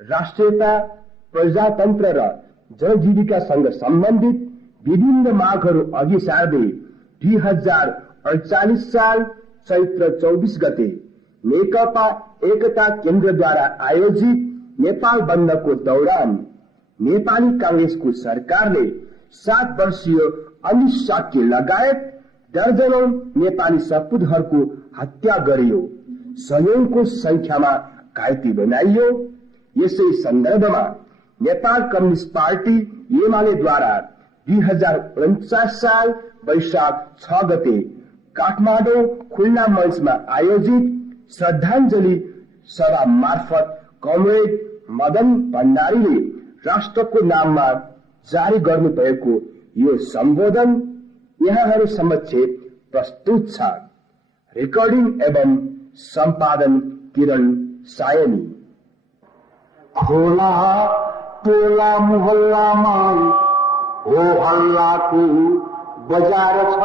राष्ट्रियता, प्रजातन्त्र र जनजीविकासँग सम्बन्धित विभिन्न मागहरू अघि सार्दै 2048 साल चैत्र 24 गते नेकपा एकता केन्द्रद्वारा आयोजित नेपाल बन्दको दौरान नेपाली कांग्रेसको सरकारले 7 वर्षीय अनिश साक्य लगायत दर्जनौं नेपाली सपूतहरूको हत्या गरियो, सयौंको संख्यामा घाइते बनाइयो। यसै सन्दर्भमा नेपाल कम्युनिस्ट पार्टी एमालेद्वारा 2049 साल वैशाख 6 गते काठमाडौँ खुल्ला मञ्चमा आयोजित श्रद्धाञ्जली सभा मार्फत कमरेड मदन भण्डारीले राष्ट्रको नाममा जारी गर्नुभएको यो सम्बोधन यहाँहरू समक्ष प्रस्तुत छ। रेकर्डिङ एवं सम्पादन किरण सायनी। खोला टोला मोहल्लामा हो हल्लाको बजार छ,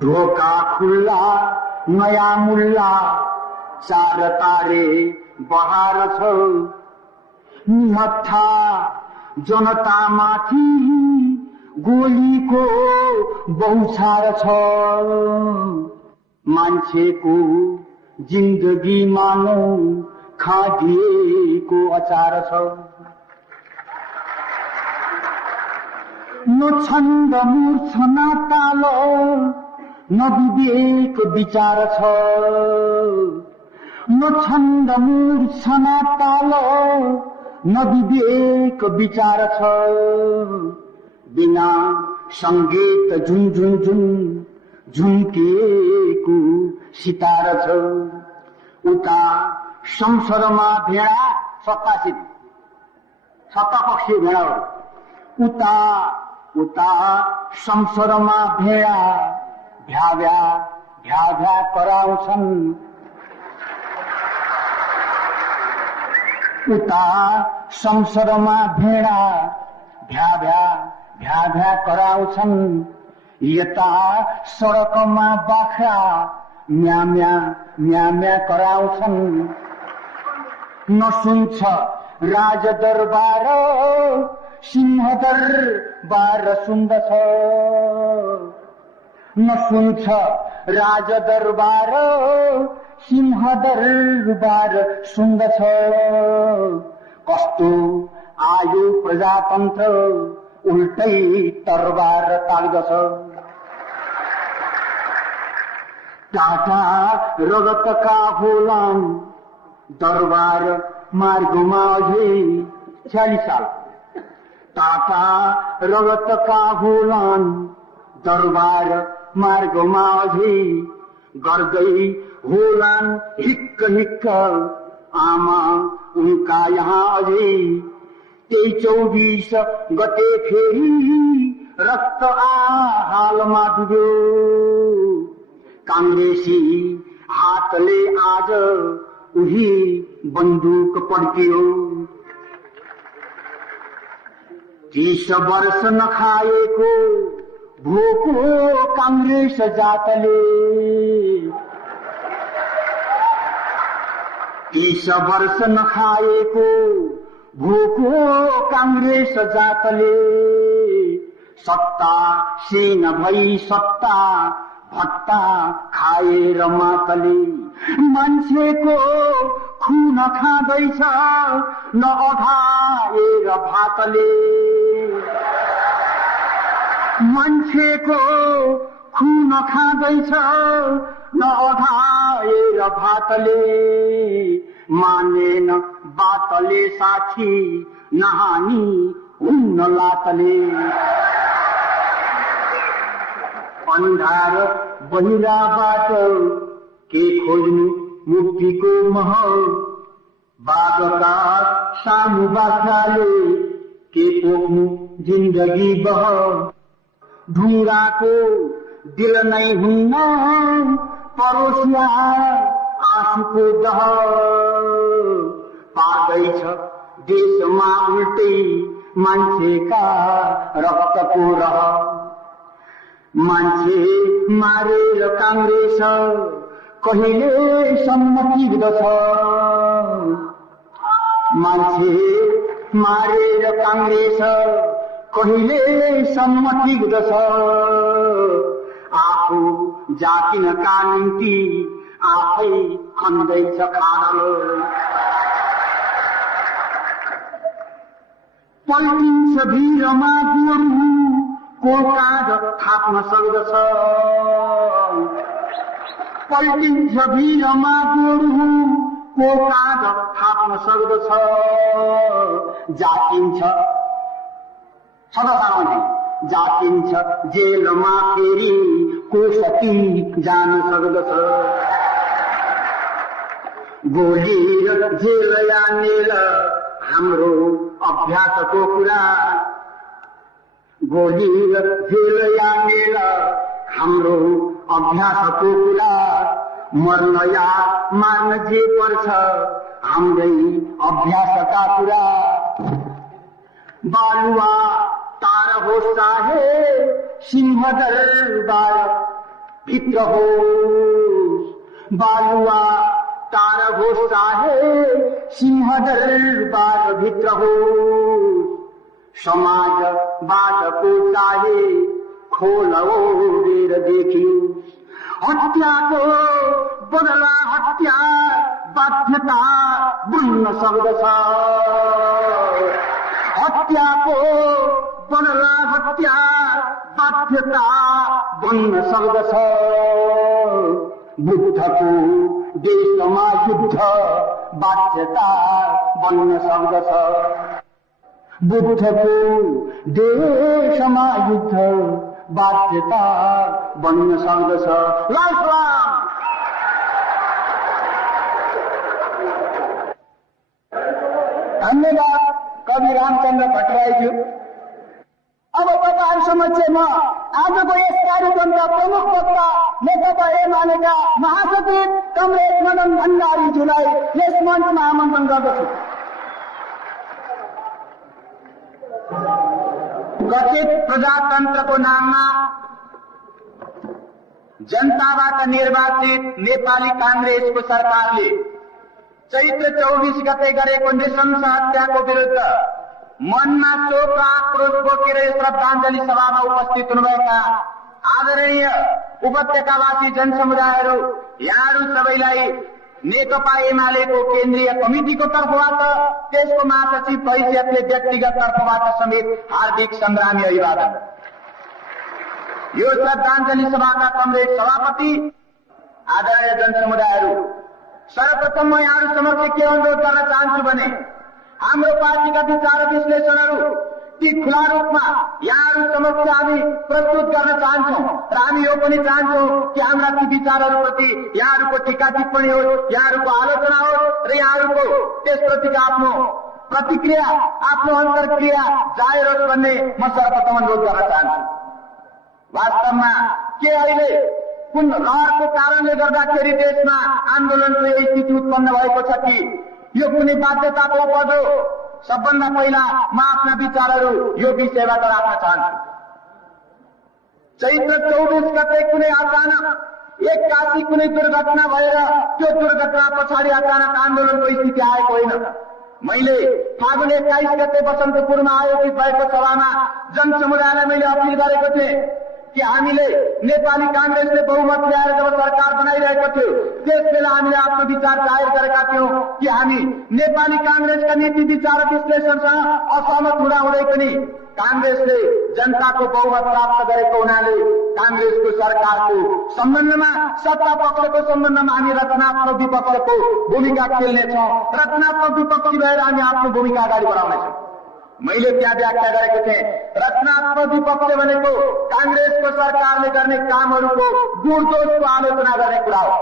ढोका खुल्ला नयाँ मुल्ला चार तारे बहार छ। निहत्था जनतामाथि गोलीको बौछार छ, मान्छेको जिन्दगी मानौ खादिएको अचार छ। न छन्द मूर्छना ताल न विवेक विचार छ, न छन्द मूर्छना ताल न विवेक विचार छ। बिना संगीत झुन झुन झुन झुम्किएको सितार छ। उता संसारमा भेडा सत्तासित सत्तापक्षी भेडाहरू, उता उता संसारमा भेडा भ्याभ्या भ्याभ्या कराउँछन्। उता संसारमा भेडा भ्याभ्या भ्याभ्या कराउँछन्। यता सडकमा बाख्रा म्याम्या म्याम्या कराउँछन्। नसुन्छ राजदरबार सिंहदरबार सुन्दछ। नसुन्छ राजदरबार सिंहदरबार सुन्दछ। कस्तो आयो प्रजातन्त्र उल्टै तरबार ताल्दछ। टाटा रगतका होलान् दरबार मार्गमा अझै 46 साल। टाटा रगतका होलान् दरबार मार्गमा अझै गर्दै होलान् हिक्क हिक्क आमा उनका यहाँ अझै। 23-24 गते फेरि रक्त हालमा डुब्यो। कांग्रेसी हातले आज उही बन्दुक पड्कियो। 30 वर्ष नखाएको भोको कांग्रेस जातले। 30 वर्ष नखाएको भोको कांग्रेस जातले। सत्ता सीन भई सत्ता भत्ता खाएर मातले। मान्छेको खुन खाँदैछ नअघाएर भातले। मान्छेको खुन खाँदैछ नअघाएर भातले। मानेन बातले साथी नहानी हुन्न लातले। अन्धार बहिराबाट के खोज्नु मुक्तिको महल। बाघका सामु बाख्राले के पोख्नु जिन्दगी बहल। ढुङ्गाको दिल नै हुन्न परोसिया आँसुको दहल। पार्दैछ देशमा उल्टै मान्छेका रक्तको रहर। मान्छे मारेर कांग्रेस कहिलेसम्म टिक्दछ। मान्छे मारेर कांग्रेस कहिलेसम्म टिक्दछ? आफू जातिनका निम्ति आफै खन्दैछ खाडल। पल्टिन्छ भिरमा गोरु को काँध थाप्न सक्दछ? पल्टिन्छ भिरमा गोरु को काँध थाप्न सक्दछ? जातिन्छ जातिन्छ जेलमा फेरि को सती जान सक्दछ? गोली र जेल यानेर हाम्रो अभ्यासको कुरा, गोली र जेल यानेर हाम्रो अभ्यासको कुरा, मर्न या मार्न जे पर्छ हाम्रै अभ्यासका कुरा। बालुवा तार हो चाहे सिंहदरबार भित्र होस्, बालुवा तार हो चाहे सिंहदरबार भित्र होस्, समाजवादको चाहे खोल ओढेर देखियोस्। हत्याको बदला हत्या बाध्यता बन्न सक्दछ, हत्याको बदला हत्या बाध्यता बन्न सक्दछ। बुद्धको देशमा युद्ध बाध्यता बन्न सक्दछ, बुद्धको देशमा युद्ध बाध्यता बन्न सक्दछ। लाल सलाम। धन्यवाद कवि रामचन्द्र भट्टराईज्यू। अब तपाईहरु समक्ष म आजको यस कार्यक्रमका प्रमुख वक्ता नेकपा एमालेका महासचिव कमरेड मदन भण्डारीज्यूलाई यस मञ्चमा आमन्त्रण गर्दछु। कथित प्रजातन्त्रको नाममा जनताबाट निर्वाचित नेपाली कांग्रेसको सरकारले चैत्र 24 गते गरेको नृशंस हत्याको विरुद्ध मनमा शोक आक्रोश बोकेर श्रद्धाञ्जली सभामा उपस्थित हुनुभएका आदरणीय उपत्यकावासी जनसमुदायहरू, यहाँहरू सबैलाई नेकपा एमालेको केन्द्रीय कमिटिको तर्फबाट, त्यसको महासचिव हैसियतले व्यक्तिगत तर्फबाट समेत हार्दिक संग्रामी अभिवादन। यो श्रद्धाञ्जली सभाका कमरेड सभापति, आदरणीय जनसमुदायहरू, सर्वप्रथम म यहाँहरू समक्ष के अनुरोध गर्न चाहन्छु भने हाम्रो पार्टीका विचार विश्लेषणहरू ती खुला रूपमा यहाँहरू समक्ष हामी प्रस्तुत गर्न चाहन्छौँ र हामी यो पनि चाहन्छौँ कि हाम्रा ती विचारहरूप्रति यहाँहरूको टीका टिप्पणी होस्, यहाँहरूको आलोचना होस् र यहाँहरूको त्यसप्रतिको आफ्नो प्रतिक्रिया, आफ्नो अन्तर्क्रिया जाहेर होस् भन्ने म सर्वप्रथम अनुरोध गर्न चाहन्छु। वास्तवमा के अहिले कुन लहरको कारणले गर्दाखेरि देशमा आन्दोलनको यही स्थिति उत्पन्न भएको छ कि यो कुनै बाध्यताको उपज हो? सबभन्दा पहिला म आफ्ना विचारहरू यो विषयबाट राख्न चाहन्छु। चैत्र 24 गते कुनै अचानक एक्कासी कुनै दुर्घटना भएर त्यो दुर्घटना पछाडि अचानक आन्दोलनको स्थिति आएको होइन। मैले फागुन 21 गते बसन्तपुरमा आयोजित भएको सभामा जनसमुदायलाई मैले अपिल गरेको थिएँ कि हामीले नेपाली कांग्रेसले बहुमत ल्याएर जब सरकार बनाइरहेको थियो त्यसबेला हामीले आफ्नो विचार जाहेर गरेका थियौं कि हामी नेपाली कांग्रेसका नीति विचार विश्लेषणसँग असहमत हुँदाहुँदै पनि कांग्रेसले जनताको बहुमत प्राप्त गरेको हुनाले कांग्रेसको सरकारको सम्बन्धमा, सत्ता पक्षको सम्बन्धमा हामी रचनात्मक विपक्षको भूमिका खेल्नेछौँ। रचनात्मक विपक्षी भएर हामी आफ्नो भूमिका अगाडि बढाउनेछौँ। मैले त्यहाँ व्याख्या गरेको थिएँ, रचनात्मक विपक्ष भनेको कांग्रेसको सरकारले गर्ने कामहरूको गुणदोषको आलोचना गर्ने कुरा हो।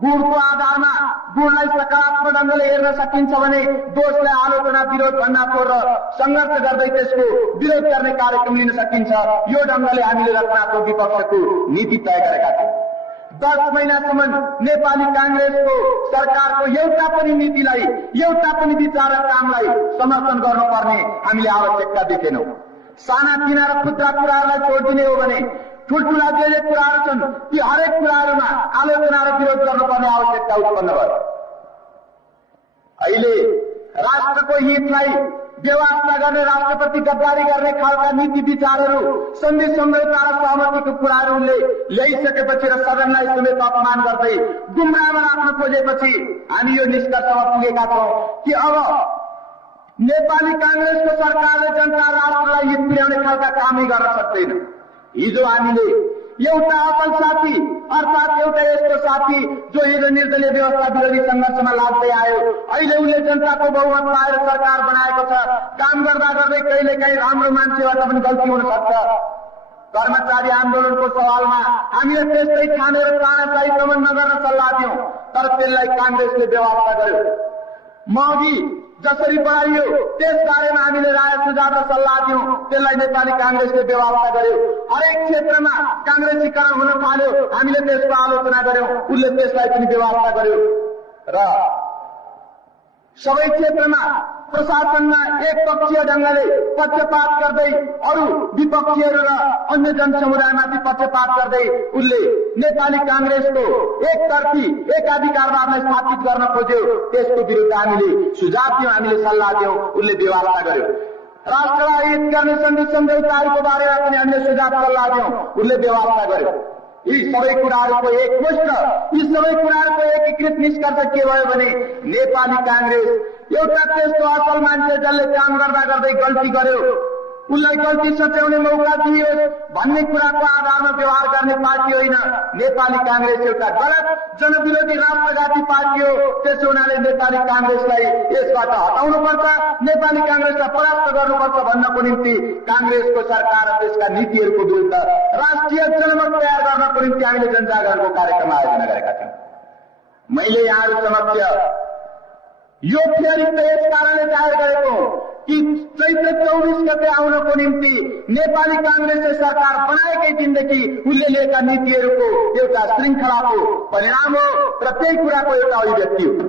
गुणको आधारमा गुणलाई सकारात्मक ढंगले हेर्न सकिन्छ भने दोषलाई आलोचना, विरोध भन्दाको र संघर्ष गर्दै त्यसको विरोध गर्ने कार्यक्रम लिन सकिन्छ। यो ढंगले हामीले रचनात्मक विपक्षको नीति तय गरेका थियौँ। 10 महिनासम्म नेपाली कांग्रेसको सरकारको एउटा पनि नीतिलाई, एउटा पनि विचार र कामलाई समर्थन गर्नुपर्ने हामीले आवश्यकता देखेनौं। साना तिना र खुद्रा कुराहरूलाई छोडिदिने हो भने ठूल्ठूला जे कुराहरू छन् ती हरेक कुराहरूमा आलोचना र विरोध गर्नुपर्ने आवश्यकता उत्पन्न भयो। अहिले राष्ट्रको हितलाई बेवास्ता गर्ने, राष्ट्रप्रति गद्दारी गर्ने खालका नीति विचारहरू, सन्धि सम्झौता र सहमतिको कुराहरू उनले ल्याइसकेपछि र सदनलाई समेत अपमान गर्दै गुमराहमा राख्न खोजेपछि हामी यो निष्कर्षमा पुगेका छौं कि अब नेपाली कांग्रेसको सरकारले जनता राष्ट्रलाई हित पुर्याउने खालका कामै गर्न सक्दैन। हिजो हामीले एउटा असल साथी अर्थात एउटा यस्तो साथी जो हिजो निर्दलीय व्यवस्था विरोधी संघर्षमा लाग्दै आयो, अहिले उनले जनताको बहुमत पाएर सरकार बनाएको छ। काम गर्दा गर्दै कहिलेकाहीँ राम्रो मान्छेबाट पनि गल्ती हुन सक्छ। कर्मचारी आन्दोलनको सवालमा हामीले त्यस्तै ठानेर तानाशाही दमन नगर्न सल्लाह दियौं, तर त्यसलाई कांग्रेसले बेवास्ता गर्यो। महँगी जसरी बढाइयो त्यस बारेमा हामीले राय सुझाव र सल्लाह दियौं, त्यसलाई नेपाली कांग्रेसले बेवास्ता गर्यो। हरेक क्षेत्रमा कांग्रेसीकरण हुन थाल्यो, हामीले त्यसको आलोचना गर्यौं, उसले त्यसलाई पनि बेवास्ता गर्यो। र सबै क्षेत्रमा प्रशासनमा एक पक्षीय ढंगले पक्षपात गर्दै अरू विपक्षीहरू र अन्य जनसमुदायमाथि पक्षपात गर्दै उनले नेपाली कांग्रेसको एकतर्फी एकाधिकारवादलाई स्थापित गर्न खोज्यो। त्यसको विरुद्ध हामीले सुझाव दियौं, हामीले सल्लाह दियौं, उनले बेवास्ता गर्यो। राष्ट्रलाई हित गर्ने सन्धि सम्झौताहरूको बारेमा पनि हामीले सुझाव सल्लाह दियौं, उनले बेवास्ता गर्यो। यी सबै कुराहरूको एकीकृत निष्कर्ष के भयो भने नेपाली कांग्रेस एउटा त्यस्तो असल मान्छे जसले काम गर्दा गर्दै गल्ती गर्यो, उनलाई गल्ती सच्याउने मौका दिइयोस् भन्ने कुराको आधारमा व्यवहार गर्ने पार्टी होइन। नेपाली कांग्रेस एउटा गलत जनविरोधी राष्ट्रघाती पार्टी हो। त्यसो हुनाले नेपाली कांग्रेसलाई यसबाट हटाउनुपर्छ, नेपाली कांग्रेसलाई परास्त गर्नुपर्छ भन्नको निम्ति कांग्रेसको सरकार र त्यसका नीतिहरूको विरुद्ध राष्ट्रिय जनमत तयार गर्नको निम्ति हामीले जनजागरणको कार्यक्रम आयोजना गरेका थियौं। मैले यहाँहरू समक्ष यो फेरि यस कारणले जाहेर गरेको कि चैत्र 24 गते आउनको निम्ति नेपाली कांग्रेसले सरकार बनाएकै दिनदेखि उसले लिएका नीतिहरूको एउटा श्रृंखलाको परिणाम हो र त्यही कुराको एउटा अभिव्यक्ति हो।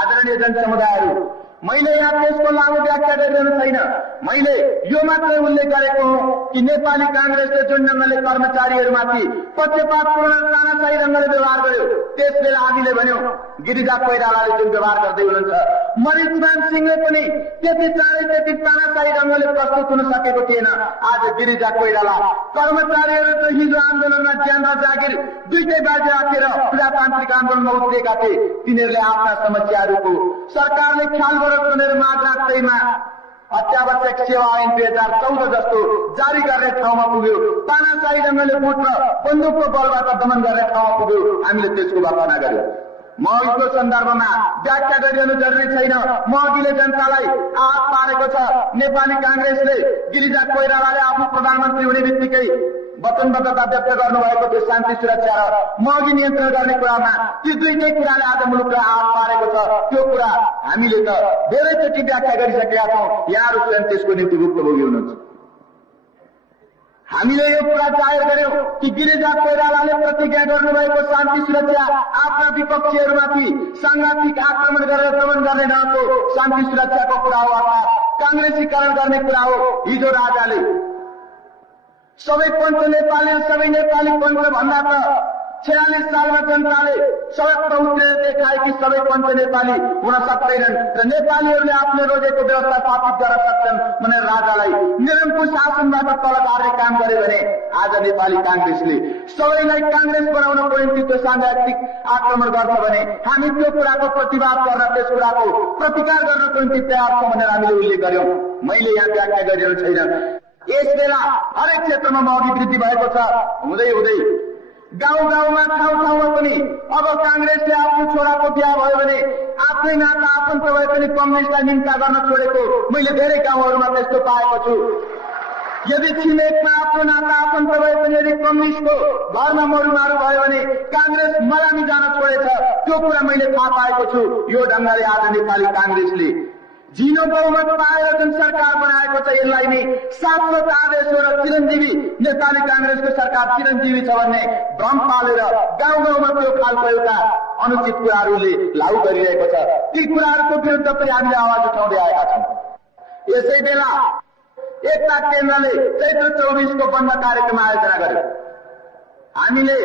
आदरणीय जनसमुदायहरू, मैले यहाँ त्यसको लामो व्याख्या गरिरहनु छैन। मैले यो मात्रै उल्लेख गरेको हो कि नेपाली कांग्रेसले जुन ढंगले कर्मचारीहरूमाथि पक्षपातपूर्ण तानाशाही ढंगले व्यवहार गर्यो, त्यस बेला हामीले भन्यौं गिरिजा कोइरालाले जुन व्यवहार गर्दै हुनुहुन्छ, मरिचमान सिंहले पनि त्यति चाँडै त्यति तानाशाही ढंगले प्रस्तुत हुन सकेको थिएन। आज गिरिजा कोइराला कर्मचारीहरू जो हिजो आन्दोलनमा ज्यान र जागिर दुईटै बाजी राखेर प्रजातान्त्रिक आन्दोलनमा उत्रिएका थिए, तिनीहरूले आफ्ना समस्याहरूको सरकारले ख्याल गरेर माग राख्दैमा अत्यावश्यक सेवा ऐन 2014 जस्तो जारी गर्ने ठाउँमा पुग्यो। तानाशाही ढंगले बुट र बन्दुकको बलबाट दमन गर्ने ठाउँमा पुग्यो। हामीले त्यसको वर्णना गर्यौं। महँगीको सन्दर्भमा व्याख्या गरिरहनु जरुरी छैन। महँगीले जनतालाई आहात पारेको छ। नेपाली कांग्रेसले गिरिजा कोइरालाले आफू प्रधानमन्त्री हुने बित्तिकै वचनबद्धता व्यक्त गर्नुभएको थियो शान्ति सुरक्षा र महँगी नियन्त्रण गर्ने कुरामा। ती दुईटै कुराले आज मुलुकलाई आहात पारेको छ। त्यो कुरा हामीले त धेरैचोटि व्याख्या गरिसकेका छौं। यहाँहरू स्वयं त्यसको निम्ति भुक्तभोगी हुनुहुन्छ। हामीले यो कुरा जाहेर गर्यौं कि गिरिजा कोइरालाले प्रतिज्ञा गर्नुभएको शान्ति सुरक्षा आफ्ना विपक्षीहरूमाथि सांघातिक आक्रमण गरेर दमन गर्ने ढङ्गको शान्ति सुरक्षाको कुरा हो अथवा कांग्रेसीकरण गर्ने कुरा हो। हिजो राजाले सबै पञ्च नेपाली सबै नेपाली पञ्च भन्दा त 46 सालमा जनताले सडकमा उत्रेर देखाए कि सबै पञ्च नेपाली हुन सक्दैनन् र नेपालीहरूले आफ्नो रोजेको व्यवस्था स्थापित गर्न सक्छन् भनेर राजालाई निरङ्कुश शासनबाट तल पार्ने काम गरे भने आज नेपाली कांग्रेसले सबैलाई कांग्रेस बनाउनको निम्ति त्यो सांघातिक आक्रमण गर्छ भने हामी त्यो कुराको प्रतिवाद गर्न, त्यस कुराको प्रतिकार गर्नको निम्ति तयार छौं भनेर हामीले उल्लेख गर्यौं। मैले यहाँ व्याख्या गरिरहनु छैन। यस बेला हरेक क्षेत्रमा महँगी वृद्धि भएको छ। हुँदै हुँदै गाउँ गाउँमा ठाउँ ठाउँमा पनि अब कांग्रेसले आफ्नो छोराको बिहा भयो भने आफ्नै नाता आफन्त भए पनि कम्युनिस्टलाई निम्ता गर्न छोडेको मैले धेरै गाउँहरूमा त्यस्तो पाएको छु। यदि छिमेकमा आफ्नो नाता आफन्त भए पनि यदि कम्युनिस्टको घरमा मरुमारू भयो भने कांग्रेस मलामी जान छोडेछ। त्यो कुरा मैले थाहा पाएको छु। यो ढंगले आज नेपाली कांग्रेसले झिनो बहुमत पाएर जुन सरकार बनाएको छ यसलाई नै शाश्वत आदेश हो र चिरञ्जीवी नेपाली कांग्रेसको सरकार चिरञ्जीवी छ भन्ने भ्रम पालेर गाउँ गाउँमा त्यो खालको एउटा अनुचित कुराहरूले लागू गरिरहेको छ। ती कुराहरूको विरुद्ध पनि हामीले आवाज उठाउँदै आएका छौं। यसै बेला एकता केन्द्रले चैत्र 24 को बन्द कार्यक्रम आयोजना गर्यो। हामीले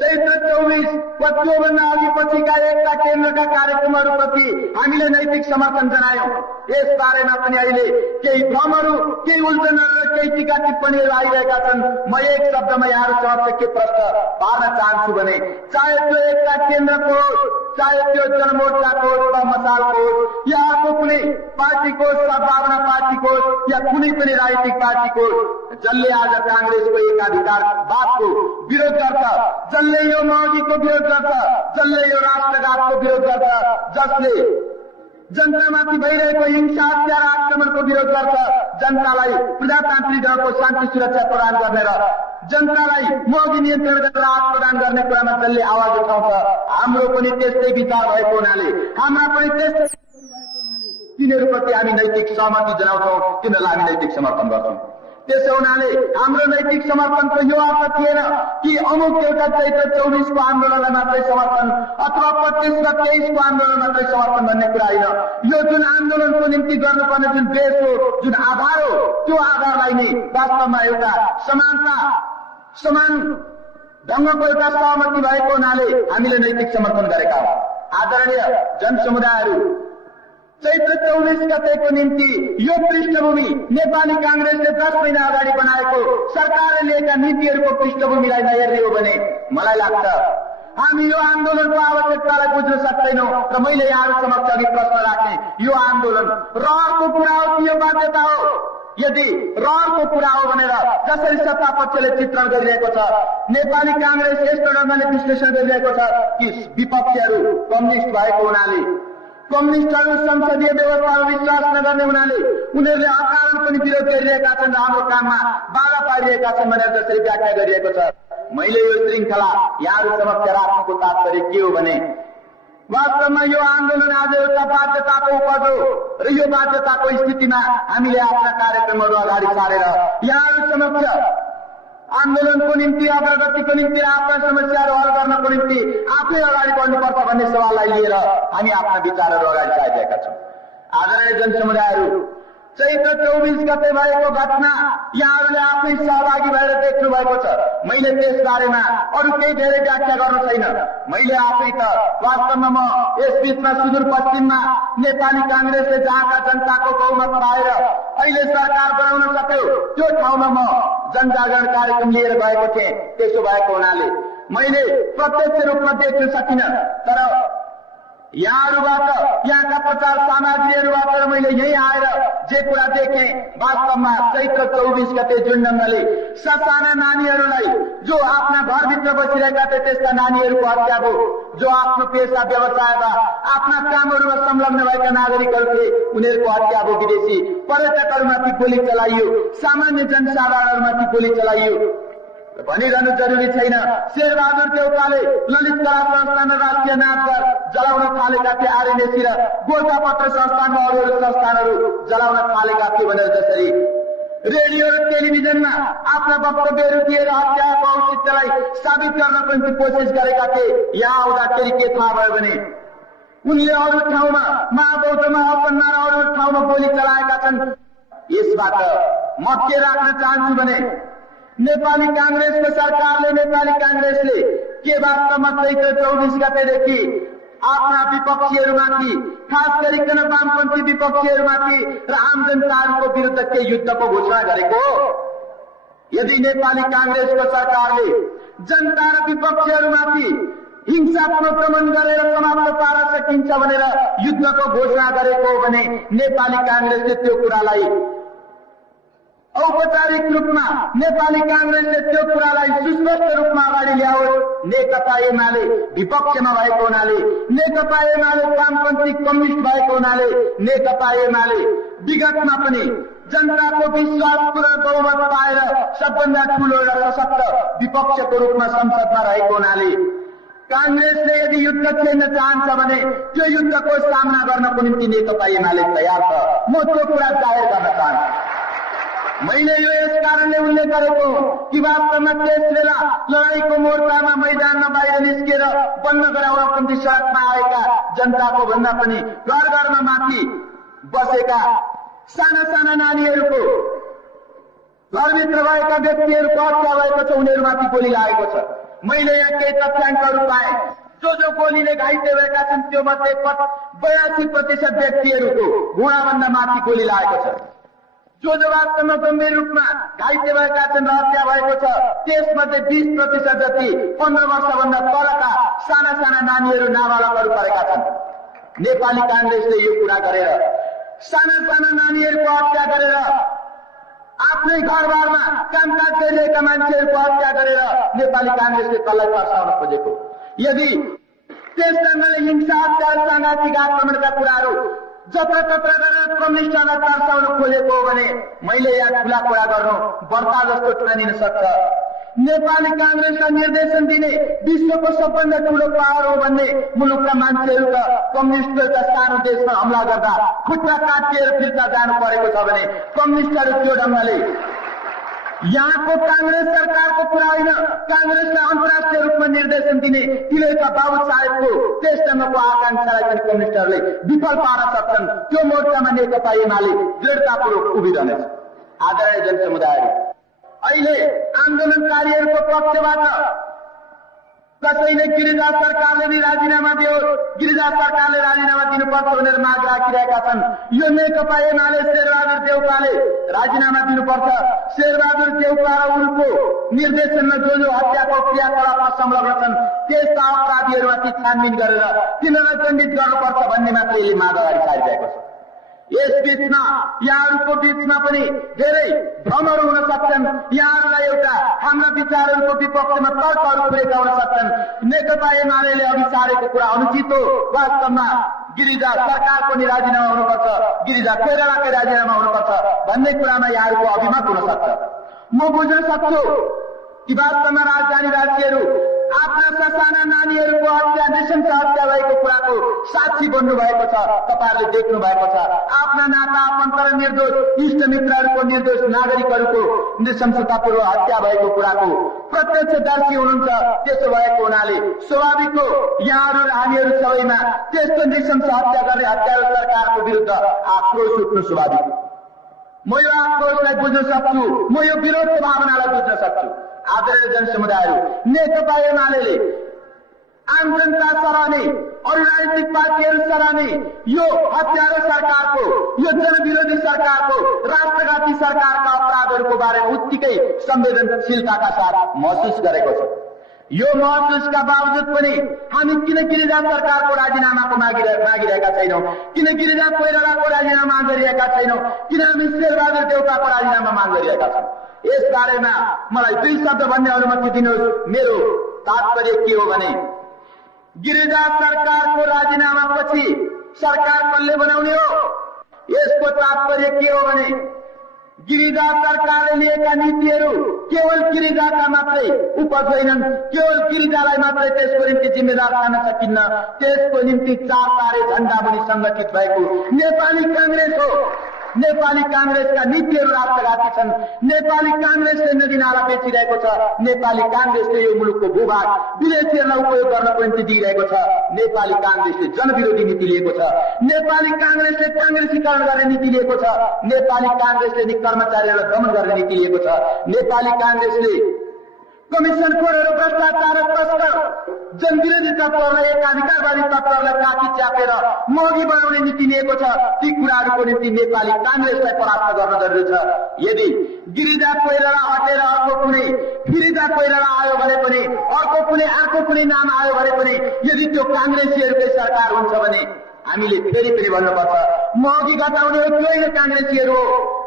चैत्र 24 वा त्योभन्दा अघि पछिका एकता केन्द्रका कार्यक्रमहरूप्रति हामीले नैतिक समर्थन जनायौं। यस बारेमा पनि अहिले केही भ्रमहरू, केही उल्टनहरू र केही टीका टिप्पणीहरू आइरहेका छन्। म एक शब्दमा यहाँहरू समक्ष के प्रश्न पार्न चाहन्छु भने चाहे त्यो एकता केन्द्रको होस्, चाहे त्यो जनमोर्चाको होस् वा मसालको होस्, या अर्को कुनै पार्टीको सद्भावना पार्टीको होस् या कुनै पनि राजनीतिक पार्टीको होस्, जसले आज कांग्रेसको एकाधिकारवादको विरोध गर्छ, जसले यो मोदीको विरोध गर्छ, जसले यो राष्ट्रघातको विरोध गर्छ, जसले जनतामाथि भइरहेको हिंसा हत्या र आक्रमणको विरोध गर्छ, जनतालाई प्रजातान्त्रिक ढंगको शान्ति सुरक्षा प्रदान गर्ने र जनतालाई मोदी नियन्त्रण गरेर राहत प्रदान गर्ने कुरामा जसले आवाज उठाउँछ, हाम्रो पनि त्यस्तै विचार भएको हुनाले, हाम्रा पनि त्यस्तै तिनीहरूप्रति हामी नैतिक सहमति जनाउँछौं, तिनीहरूलाई हामी नैतिक समर्थन गर्छौं। त्यसो हुनाले हाम्रो नैतिक समर्थनको यो अर्थ थिएन कि अमुक एउटा चैत्र 24 को आन्दोलनलाई मात्रै समर्थन अथवा 25 र 23 को आन्दोलन मात्रै समर्थन भन्ने कुरा होइन। यो जुन आन्दोलनको निम्ति गर्नुपर्ने जुन देश हो, जुन आधार हो, त्यो आधारलाई नै वास्तवमा एउटा समानता, समान ढंगको एउटा सहमति भएको हुनाले हामीले नैतिक समर्थन गरेका हौं। आदरणीय जनसमुदायहरू, चैत्र 24 गतेको निम्ति यो पृष्ठभूमि नेपाली कांग्रेसले 10 महिना अगाडि बनाएको सरकारले लिएका नीतिहरूको पृष्ठभूमिलाई नहेर्ने हो भने मलाई लाग्छ हामी यो आन्दोलनको आवश्यकतालाई बुझ्न सक्दैनौं। र मैले यहाँहरू समक्ष अघि प्रश्न राख्ने, यो आन्दोलन रहरको कुरा हो कि यो बाध्यता हो? यदि रहरको कुरा हो भनेर जसरी सत्ता पक्षले चित्रण गरिरहेको छ, नेपाली कांग्रेस यस्तो ढंगले विश्लेषण गरिरहेको छ कि विपक्षीहरू कम्युनिस्ट भएको हुनाले, कम्युनिस्टहरू संसदीय व्यवस्थामा विश्वास नगर्ने हुनाले उनीहरूले अकारण पनि विरोध गरिरहेका छन् र हाम्रो काममा बाधा पारिरहेका छन् भनेर जसरी व्याख्या गरिएको छ। मैले यो श्रृंखला यहाँहरू समक्ष राख्नुको तात्पर्य के हो भने वास्तवमा यो आन्दोलन आज एउटा बाध्यताको उपज हो र यो बाध्यताको स्थितिमा हामीले आफ्ना कार्यक्रमहरू अगाडि सारेर यहाँहरू समक्ष आन्दोलनको निम्ति, अग्रगतिको निम्ति, आफ्ना समस्याहरू हल गर्नको निम्ति आफै अगाडि बढ्नुपर्छ भन्ने सवाललाई लिएर हामी आफ्ना विचारहरू अगाडि सारिरहेका छौं। आदरणीय जनसमुदायहरू, चैत्र 24 गते भएको घटना यहाँहरूले आफै सहभागी भएर देख्नु भएको छ। मैले त्यस बारेमा अरू केही धेरै व्याख्या गर्नु छैन। मैले आफै त वास्तवमा म यस बीचमा सुदूरपश्चिममा नेपाली कांग्रेसले जहाँका जनताको बहुमत पाएर अहिले सरकार बनाउन सक्यो, त्यो ठाउँमा म जनजागरण कार्यक्रम लिएर गएको थिएँ। त्यसो भएको हुनाले मैले प्रत्यक्ष रूपमा देख्न सकिन, तर यहाँहरूबाट, यहाँका प्रचार सामग्रीहरूबाट मैले यही आएर जे कुरा देखेँ, वास्तवमा चैत्र 24 गते जुन ढंगले ससाना नानीहरूलाई, जो आफ्ना घरभित्र बसिरहेका थिए त्यस्ता नानीहरूको हत्या भयो, जो आफ्नो पेशा व्यवसायमा आफ्ना कामहरूमा संलग्न भएका नागरिकहरू थिए उनीहरूको हत्या भयो, विदेशी पर्यटकहरूमाथि गोली चलाइयो, सामान्य जनसाधारणहरूमाथि गोली चलाइयो भनिरहनु जरुरी छैन। शेरबहादुर देउपाले ललित कला संस्थान र राष्ट्रिय नाचघर जलाउन थालेका थिए, आरएनएसी र गोरखापत्र संस्थानका अरू संस्थानहरू जलाउन थालेका थिए भनेर जसरी रेडियो र टेलिभिजनमा आफ्ना वक्तव्यहरू दिएर हत्याको औचित्यलाई साबित गर्नको निम्ति कोसिस गरेका थिए, यहाँ आउँदाखेरि के थाहा भयो भने उनले अरू ठाउँमा, महाबौद्धमा, अपनमा र अरू ठाउँमा गोली चलाएका छन्। यसबाट म के राख्न चाहन्छु भने नेपाली कांग्रेसको सरकारले, नेपाली कांग्रेसले के वास्तवमा चैत्र 24 गतेदेखि आफ्ना विपक्षीहरूमाथि, खास गरिकन वामपन्थी विपक्षीहरूमाथि र आम जनताहरूको विरुद्ध के युद्धको घोषणा गरेको? यदि नेपाली कांग्रेसको सरकारले जनता र विपक्षीहरूमाथि हिंसात्मक दमन गरेर समाप्त पार्न सकिन्छ भनेर युद्धको घोषणा गरेको हो भने नेपाली कांग्रेसले त्यो कुरालाई औपचारिक रूपमा, नेपाली कांग्रेसले त्यो कुरालाई सुस्पष्ट रूपमा अगाडि ल्याओस्। नेकपा एमाले विपक्षमा भएको हुनाले, नेकपा एमाले वामपन्थी कम्युनिस्ट भएको हुनाले, नेकपा एमाले विगतमा पनि जनताको विश्वासपूर्ण बहुमत पाएर सबभन्दा ठूलो र सशक्त विपक्षको रूपमा संसदमा रहेको हुनाले कांग्रेसले यदि युद्ध खेल्न चाहन्छ भने त्यो युद्धको सामना गर्नको निम्ति नेकपा एमाले तयार छ। म त्यो कुरा जाहेर गर्न चाहन्छु। मैले यो यस कारणले उल्लेख गरेको कि वास्तवमा त्यस बेला लडाईँको मोर्चामा मैदानमा बाहिर निस्केर बन्द गराउनपन्थी सडकमा आएका जनताको भन्दा पनि घर घरमा माथि बसेका साना साना नानीहरूको, घरभित्र भएका व्यक्तिहरूको हत्या भएको छ, उनीहरूमाथि गोली लागेको छ। मैले यहाँ केही तथ्याङ्कहरू पाएँ। जो गोलीले घाइते भएका छन् त्यो मध्ये 82% व्यक्तिहरूको घुँडाभन्दा माथि गोली लागेको छ। जो वास्तवमा गम्भीर रूपमा घाइते भएका छन् र हत्या भएको छ त्यसमध्ये 20% जति 15 वर्षभन्दा तलका साना साना नानीहरू नाबालकहरू परेका छन्। नेपाली कांग्रेसले यो कुरा गरेर साना साना नानीहरूको हत्या गरेर आफ्नै घरबारमा कामकाज गरिरहेका मान्छेहरूको हत्या गरेर नेपाली कांग्रेसले कसलाई तर्साउन खोजेको? यदि त्यस ढङ्गले हिंसा हत्या साङ्घातिक आक्रमणका कुराहरू जताततै गरेर कम्युनिस्टलाई तर्साउन खोजेको हो भने मैले यहाँ खुला कुरा गर्नु व्रता जस्तो ठानिन सक्छ। नेपाली कांग्रेसलाई निर्देशन दिने विश्वको सबभन्दा ठूलो पावर हो भन्ने मुलुकका मान्छेहरू त कम्युनिस्टका सानो देशमा हमला गर्दा खुट्टा काटिएर फिर्ता जानु परेको छ भने कम्युनिस्टहरू त्यो ढङ्गले यहाँको कांग्रेस सरकारको कुरा होइन, कांग्रेसलाई अन्तर्राष्ट्रिय रूपमा निर्देशन दिने तिलेका बाबु साहेबको त्यस ढङ्गको आकांक्षालाई पनि कम्युनिस्टहरूले विफल पार्न सक्छन्। त्यो मोर्चामा नेकपा एमाले दृढतापूर्वक उभिरहनेछ। आदरणीय जनसमुदायहरू, अहिले आन्दोलनकारीहरूको पक्षबाट कसैले गिरिजा सरकारले नि राजीनामा दियो, गिरिजा सरकारले राजीनामा दिनुपर्छ भनेर माग राखिरहेका छन्। यो नेकपा एमाले शेरबहादुर देउपाले राजीनामा दिनुपर्छ। शेरबहादुर देउपा र उनको निर्देशनमा जो हत्याको क्रियाकलापमा संलग्न छन् त्यस्ता अपराधीहरूमाथि छानबिन गरेर तिनीहरूलाई दण्डित गर्नुपर्छ भन्ने मात्र यसले माग अगाडि सारिरहेको छ। यस बीचमा यहाँहरूको बीचमा पनि धेरै भ्रमहरू हुन सक्छन्। यहाँहरूलाई एउटा हाम्रा विचारहरूको विपक्षमा तर्कहरू पुरेका हुन सक्छन्। नेकपा एमाले अघि सारेको कुरा अनुचित हो। वास्तवमा गिरिजा सरकारको नि राजीनामा हुनुपर्छ, गिरिजा कोइरालाकै राजीनामा हुनुपर्छ भन्ने कुरामा यहाँहरूको अभिमत हुन सक्छ। म बुझ्न सक्छु कि वास्तवमा राजधानीवासीहरू आफ्ना ससाना नानीहरूको हत्या नृशंस हत्या भएको कुराको साक्षी बन्नु भएको छ। तपाईहरूले देख्नु भएको छ आफ्ना नाता आफन्त र निर्दोष इष्टमित्रहरूको निर्दोष नागरिकहरूको नृशंसतापूर्वक हत्या भएको कुराको प्रत्यक्षदर्शी हुनुहुन्छ। त्यसो भएको हुनाले स्वाभाविक हो यहाँहरू र हामीहरू सबैमा त्यस्तो नृशंस हत्या गर्ने हत्यारो सरकारको विरुद्ध आक्रोश उठ्नु स्वाभाविक हो। म यो आक्रोशलाई बुझ्न सक्छु, म यो विरोधको भावनालाई बुझ्न सक्छु। आदरणीय जनसमुदायहरू, नेकपा एमाले आम जनता सराहने अरू राजनीतिक पार्टीहरू सराहने यो हत्यारो सरकारको, यो जनविरोधी सरकारको, राष्ट्रघाती सरकारका अपराधहरूको बारेमा उत्तिकै संवेदनशीलताका साथ महसुस गरेको छ। यो महसुसका बावजुद पनि हामी किन गिरिजा सरकारको राजीनामाको मागिरहेका छैनौं, किन गिरिजा कोइरालाको राजीनामा माग गरिरहेका छैनौं, किन हामी शेरबहादुर देउपाको राजीनामा माग गरिरहेका छौं? यस बारेमा मलाई 2 शब्द भन्ने अनुमति दिनुहोस्। मेरो तात्पर्य के हो भने गिरिजा सरकारको राजीनामापछि सरकार कसले बनाउने हो? यसको तात्पर्य के हो भने गिरिजा सरकारले लिएका नीतिहरू केवल गिरिजाका मात्रै उपज होइनन्, केवल गिरिजालाई मात्रै त्यसको निम्ति जिम्मेदार ठान्न सकिन्न। त्यसको निम्ति 4 तारे झण्डा मुनि संगठित भएको नेपाली कांग्रेस हो। नेपाली कांग्रेसका नीतिहरू राष्ट्रघाती छन्। नेपाली कांग्रेसले नदीनाला बेचिरहेको छ। नेपाली कांग्रेसले यो मुलुकको भूभाग विदेशीहरूलाई उपयोग गर्नको निम्ति दिइरहेको छ। नेपाली कांग्रेसले जनविरोधी नीति लिएको छ। नेपाली कांग्रेसले कांग्रेसीकरण गर्ने नीति लिएको छ। नेपाली कांग्रेसले नि कर्मचारीहरूलाई दमन गर्ने नीति लिएको छ। नेपाली कांग्रेसले कमिसनखोरहरू, भ्रष्टाचार, तस्कर, जनविरोधी तत्त्वहरूलाई, एकाधिकारवादी तत्त्वहरूलाई काटी च्यापेर महँगी बनाउने नीति लिएको छ। ती कुराहरूको निम्ति नेपाली कांग्रेसलाई परास्त गर्न जरुरी छ। यदि गिरिजा कोइराला हटेर अर्को कुनै गिरिजा कोइराला आयो भने पनि, अर्को कुनै नाम आयो भने पनि यदि त्यो कांग्रेसीहरूकै सरकार हुन्छ भने हामीले फेरि भन्नुपर्छ महँगी घटाउने हो त्यो होइन कांग्रेसीहरू हो,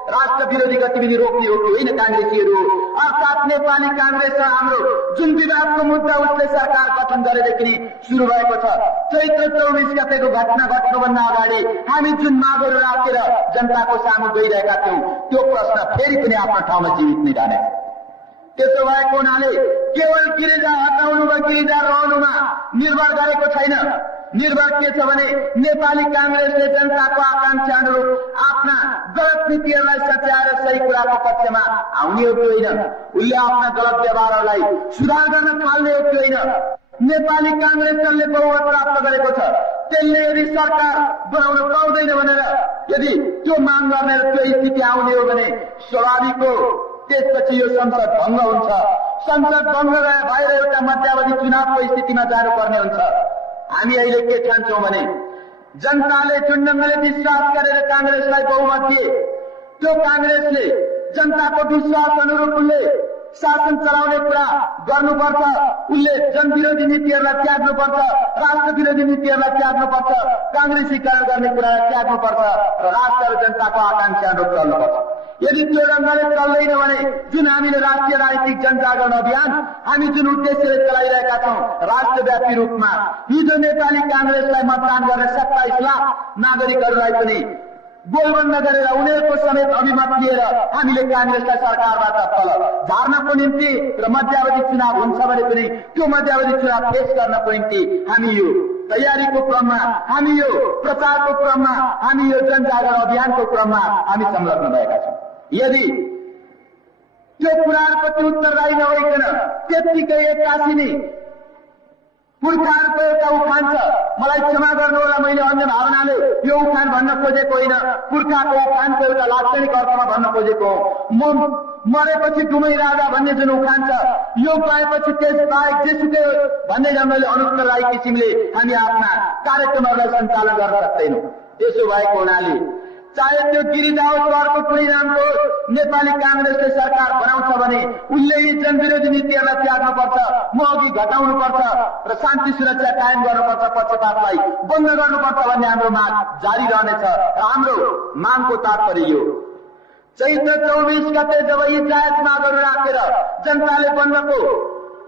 राष्ट्र विरोधी गतिविधि रोक्ने हो त्यो होइन कांग्रेसीहरू हो। अर्थात् नेपाली कांग्रेस र हाम्रो जुन विवादको मुद्दा उसले सरकार गठन गरेदेखि नै सुरु भएको छ। चैत्र 24 गतेको घटना घट्नुभन्दा अगाडि हामी जुन मागहरू राखेर जनताको सामु गइरहेका थियौं त्यो प्रश्न फेरि पनि आफ्नो ठाउँमा जीवित नै रहने। त्यसो भएको हुनाले केवल गिरिजा हटाउनु वा गिरिजा रहनुमा निर्भर गरेको छैन। निर्भर के छ भने नेपाली कांग्रेसले जनताको आकांक्षा अनुरूप आफ्ना गलत नीतिहरूलाई सच्याएर सही कुराको पक्षमा आउने हो कि होइन, उसले आफ्ना गलत व्यवहारहरूलाई सुधार गर्न थाल्ने हो कि होइन। नेपाली कांग्रेसले बहुमत प्राप्त गरेको छ, त्यसले यदि सरकार बनाउन पाउँदैन भनेर यदि त्यो माग गर्ने र त्यो स्थिति आउने हो भने स्वाभाविक हो त्यसपछि यो संसद भङ्ग हुन्छ। संसद भङ्ग भएर एउटा मध्यावधि चुनावको स्थितिमा जानुपर्ने हुन्छ। हामी अहिले के ठान्छौँ भने जनताले जुन ढङ्गले विश्वास गरेर कांग्रेसलाई बहुमत दिए, त्यो कांग्रेसले जनताको विश्वास अनुरूप उसले शासन चलाउने कुरा गर्नुपर्छ। उसले जनविरोधी नीतिहरूलाई त्याग्नुपर्छ, राष्ट्र विरोधी नीतिहरूलाई त्याग्नुपर्छ, कांग्रेसीकरण गर्ने कुरालाई त्याग्नुपर्छ र राष्ट्र र जनताको आकांक्षा अनुरूप चल्नुपर्छ। यदि त्यो ढङ्गले चल्दैन भने जुन हामीले राष्ट्रिय राजनीतिक जनजागरण अभियान हामी जुन उद्देश्यले चलाइरहेका छौँ राष्ट्रव्यापी रूपमा, हिजो नेपाली कांग्रेसलाई मतदान गर्ने 27 लाख नागरिकहरूलाई पनि गोलबन्द गरेर उनीहरूको समेत अभिमत लिएर हामीले कांग्रेसलाई सरकारबाट तल झार्नको निम्ति र मध्यावधि चुनाव हुन्छ भने पनि त्यो मध्यावधि चुनाव पेश गर्नको निम्ति हामी यो तयारीको क्रममा, हामी यो प्रचारको क्रममा, हामी यो जनजागरण अभियानको क्रममा हामी संलग्न भएका छौँ। यदि त्यो कुराहरूको उत्तरदायी नभइकन त्यत्तिकै एक्कासी नै पुर्खाहरूको एउटा उखान छ, मलाई क्षमा गर्नुहोला मैले अन्य भावनाले यो उखान भन्न खोजेको होइन, पुर्खाको उखानको एउटा लाक्षणिक अर्थमा भन्न खोजेको हो। म मरेपछि डुमै राजा भन्ने जुन उखान छ, यो गएपछि त्यस बाहेक जेसुकै भन्ने ढङ्गले अनुत्तरदायी किसिमले हामी आफ्ना कार्यक्रमहरूलाई सञ्चालन गर्न सक्दैनौँ। त्यसो भएको हुनाले चाहे त्यो गिरिजा होस् वा अर्को कुनै नामको नेपाली कांग्रेसले सरकार बनाउँछ भने उसले यी जनविरोधी नीतिहरूलाई त्याग्नुपर्छ, महँगी घटाउनुपर्छ र शान्ति सुरक्षा कायम गर्नुपर्छ, पक्षपातलाई बन्द गर्नुपर्छ भन्ने हाम्रो माग जारी रहनेछ। र हाम्रो मागको तात्पर्य यो, चैत्र 24 गते जब यी जायज मागहरू राखेर जनताले बन्दको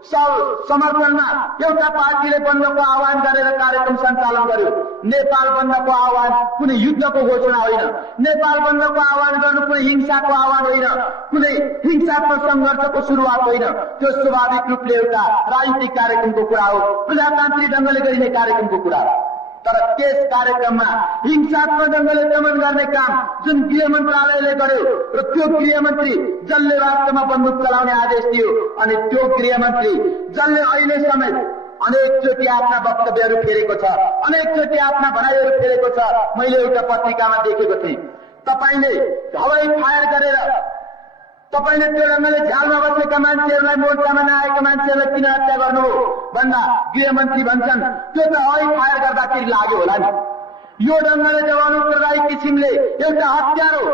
समर्थनमा एउटा पार्टीले बन्दको आह्वान गरेर कार्यक्रम सञ्चालन गर्यो। नेपाल बन्दको आह्वान कुनै युद्धको घोषणा होइन, नेपाल बन्दको आह्वान गर्नु कुनै हिंसाको आह्वान होइन, कुनै हिंसात्मक संघर्षको सुरुवात होइन। त्यो स्वाभाविक रूपले एउटा राजनीतिक कार्यक्रमको कुरा हो, प्रजातान्त्रिक ढङ्गले गरिने कार्यक्रमको कुरा हो। तर त्यस कार्यक्रममा हिंसात्मक ढङ्गले दमन गर्ने काम जुन गृह मन्त्रालयले गर्यो र त्यो गृहमन्त्री जसले वास्तवमा बन्दुक चलाउने आदेश दियो अनि त्यो गृहमन्त्री जसले अहिले समेत अनेकचोटि आफ्ना वक्तव्यहरू फेरेको छ, अनेकचोटि आफ्ना भनाइहरू फेरेको छ। मैले एउटा पत्रिकामा देखेको थिएँ, तपाईँले हवाई फायर गरेर तपाईँले त्यो ढङ्गले झ्यालमा बसेका मान्छेहरूलाई, मोर्चामा नआएका मान्छेहरूलाई किन हत्या गर्नु हो भन्दा गृहमन्त्री भन्छन् त्यो त हवाई फायर गर्दाखेरि लाग्यो होला नि। यो ढङ्गले जब अनुत्तरदायी किसिमले एउटा हत्यारो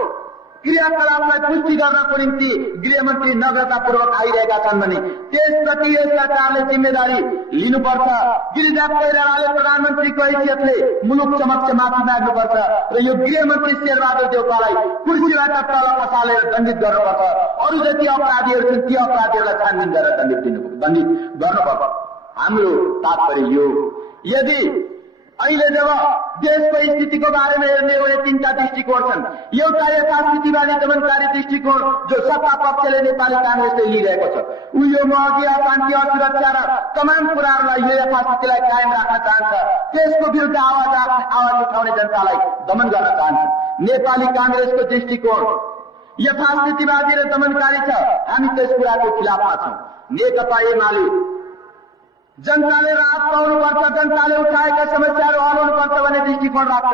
क्रियाकलापलाई पुष्टि गर्नको निम्ति गृहमन्त्री नम्रतापूर्वक आइरहेका छन् भने त्यसप्रति यो सरकारले जिम्मेदारी लिनुपर्छ। गिरिजा कोइरालाले प्रधानमन्त्रीको हैसियतले मुलुक समक्ष माफी माग्नुपर्छ र यो गृहमन्त्री शेरबहादुर देउपालाई कुर्सीबाट तल खसालेर दण्डित गर्नुपर्छ। अरू जति अपराधीहरू छन् ती अपराधीहरूलाई छानबिन गरेर दण्डित गर्नुपर्छ। हाम्रो तात्पर्य यो, यदि अहिले जब देशको स्थितिको बारेमा हेर्ने हो भने तीनटा दृष्टिकोण छन्। एउटा यथास्थितिवादी दमनकारी दृष्टिकोण जो सत्ता पक्षले नेपाली कांग्रेसले लिइरहेको छ, ऊ यो महँगी अशान्ति असुरक्षा र तमाम कुराहरूलाई यो यथास्थितिलाई कायम राख्न चाहन्छ, त्यसको विरुद्ध आवाज उठाउने जनतालाई दमन गर्न चाहन्छ। नेपाली कांग्रेसको दृष्टिकोण यथास्थितिवादी र दमनकारी छ, हामी त्यस कुराको खिलाफमा छौँ। नेकपा एमाले जनताले राहत पाउनुपर्छ, जनताले उठाएका समस्याहरू हल हुनुपर्छ भन्ने दृष्टिकोण राख्छ।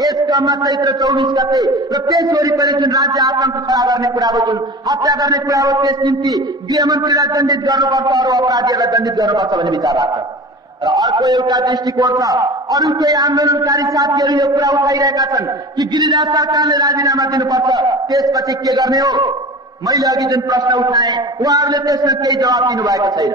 यस क्रममा चैत्र 24 गते र त्यस वरिपरि जुन राज्य आतंक खडा गर्ने कुरा हो, जुन हत्या गर्ने कुरा हो, त्यस निम्ति गृहमन्त्रीलाई दण्डित गर्नुपर्छ, अरू अपराधीहरूलाई दण्डित गर्नुपर्छ भन्ने विचार राख्छ। र अर्को एउटा दृष्टिकोण छ, अरू केही आन्दोलनकारी साथीहरू यो कुरा उठाइरहेका छन् कि गिरिजा सरकारले राजीनामा दिनुपर्छ, त्यसपछि के गर्ने हो। मैले अघि जुन प्रश्न उठाएँ उहाँहरूले त्यसमा केही जवाब दिनुभएको छैन।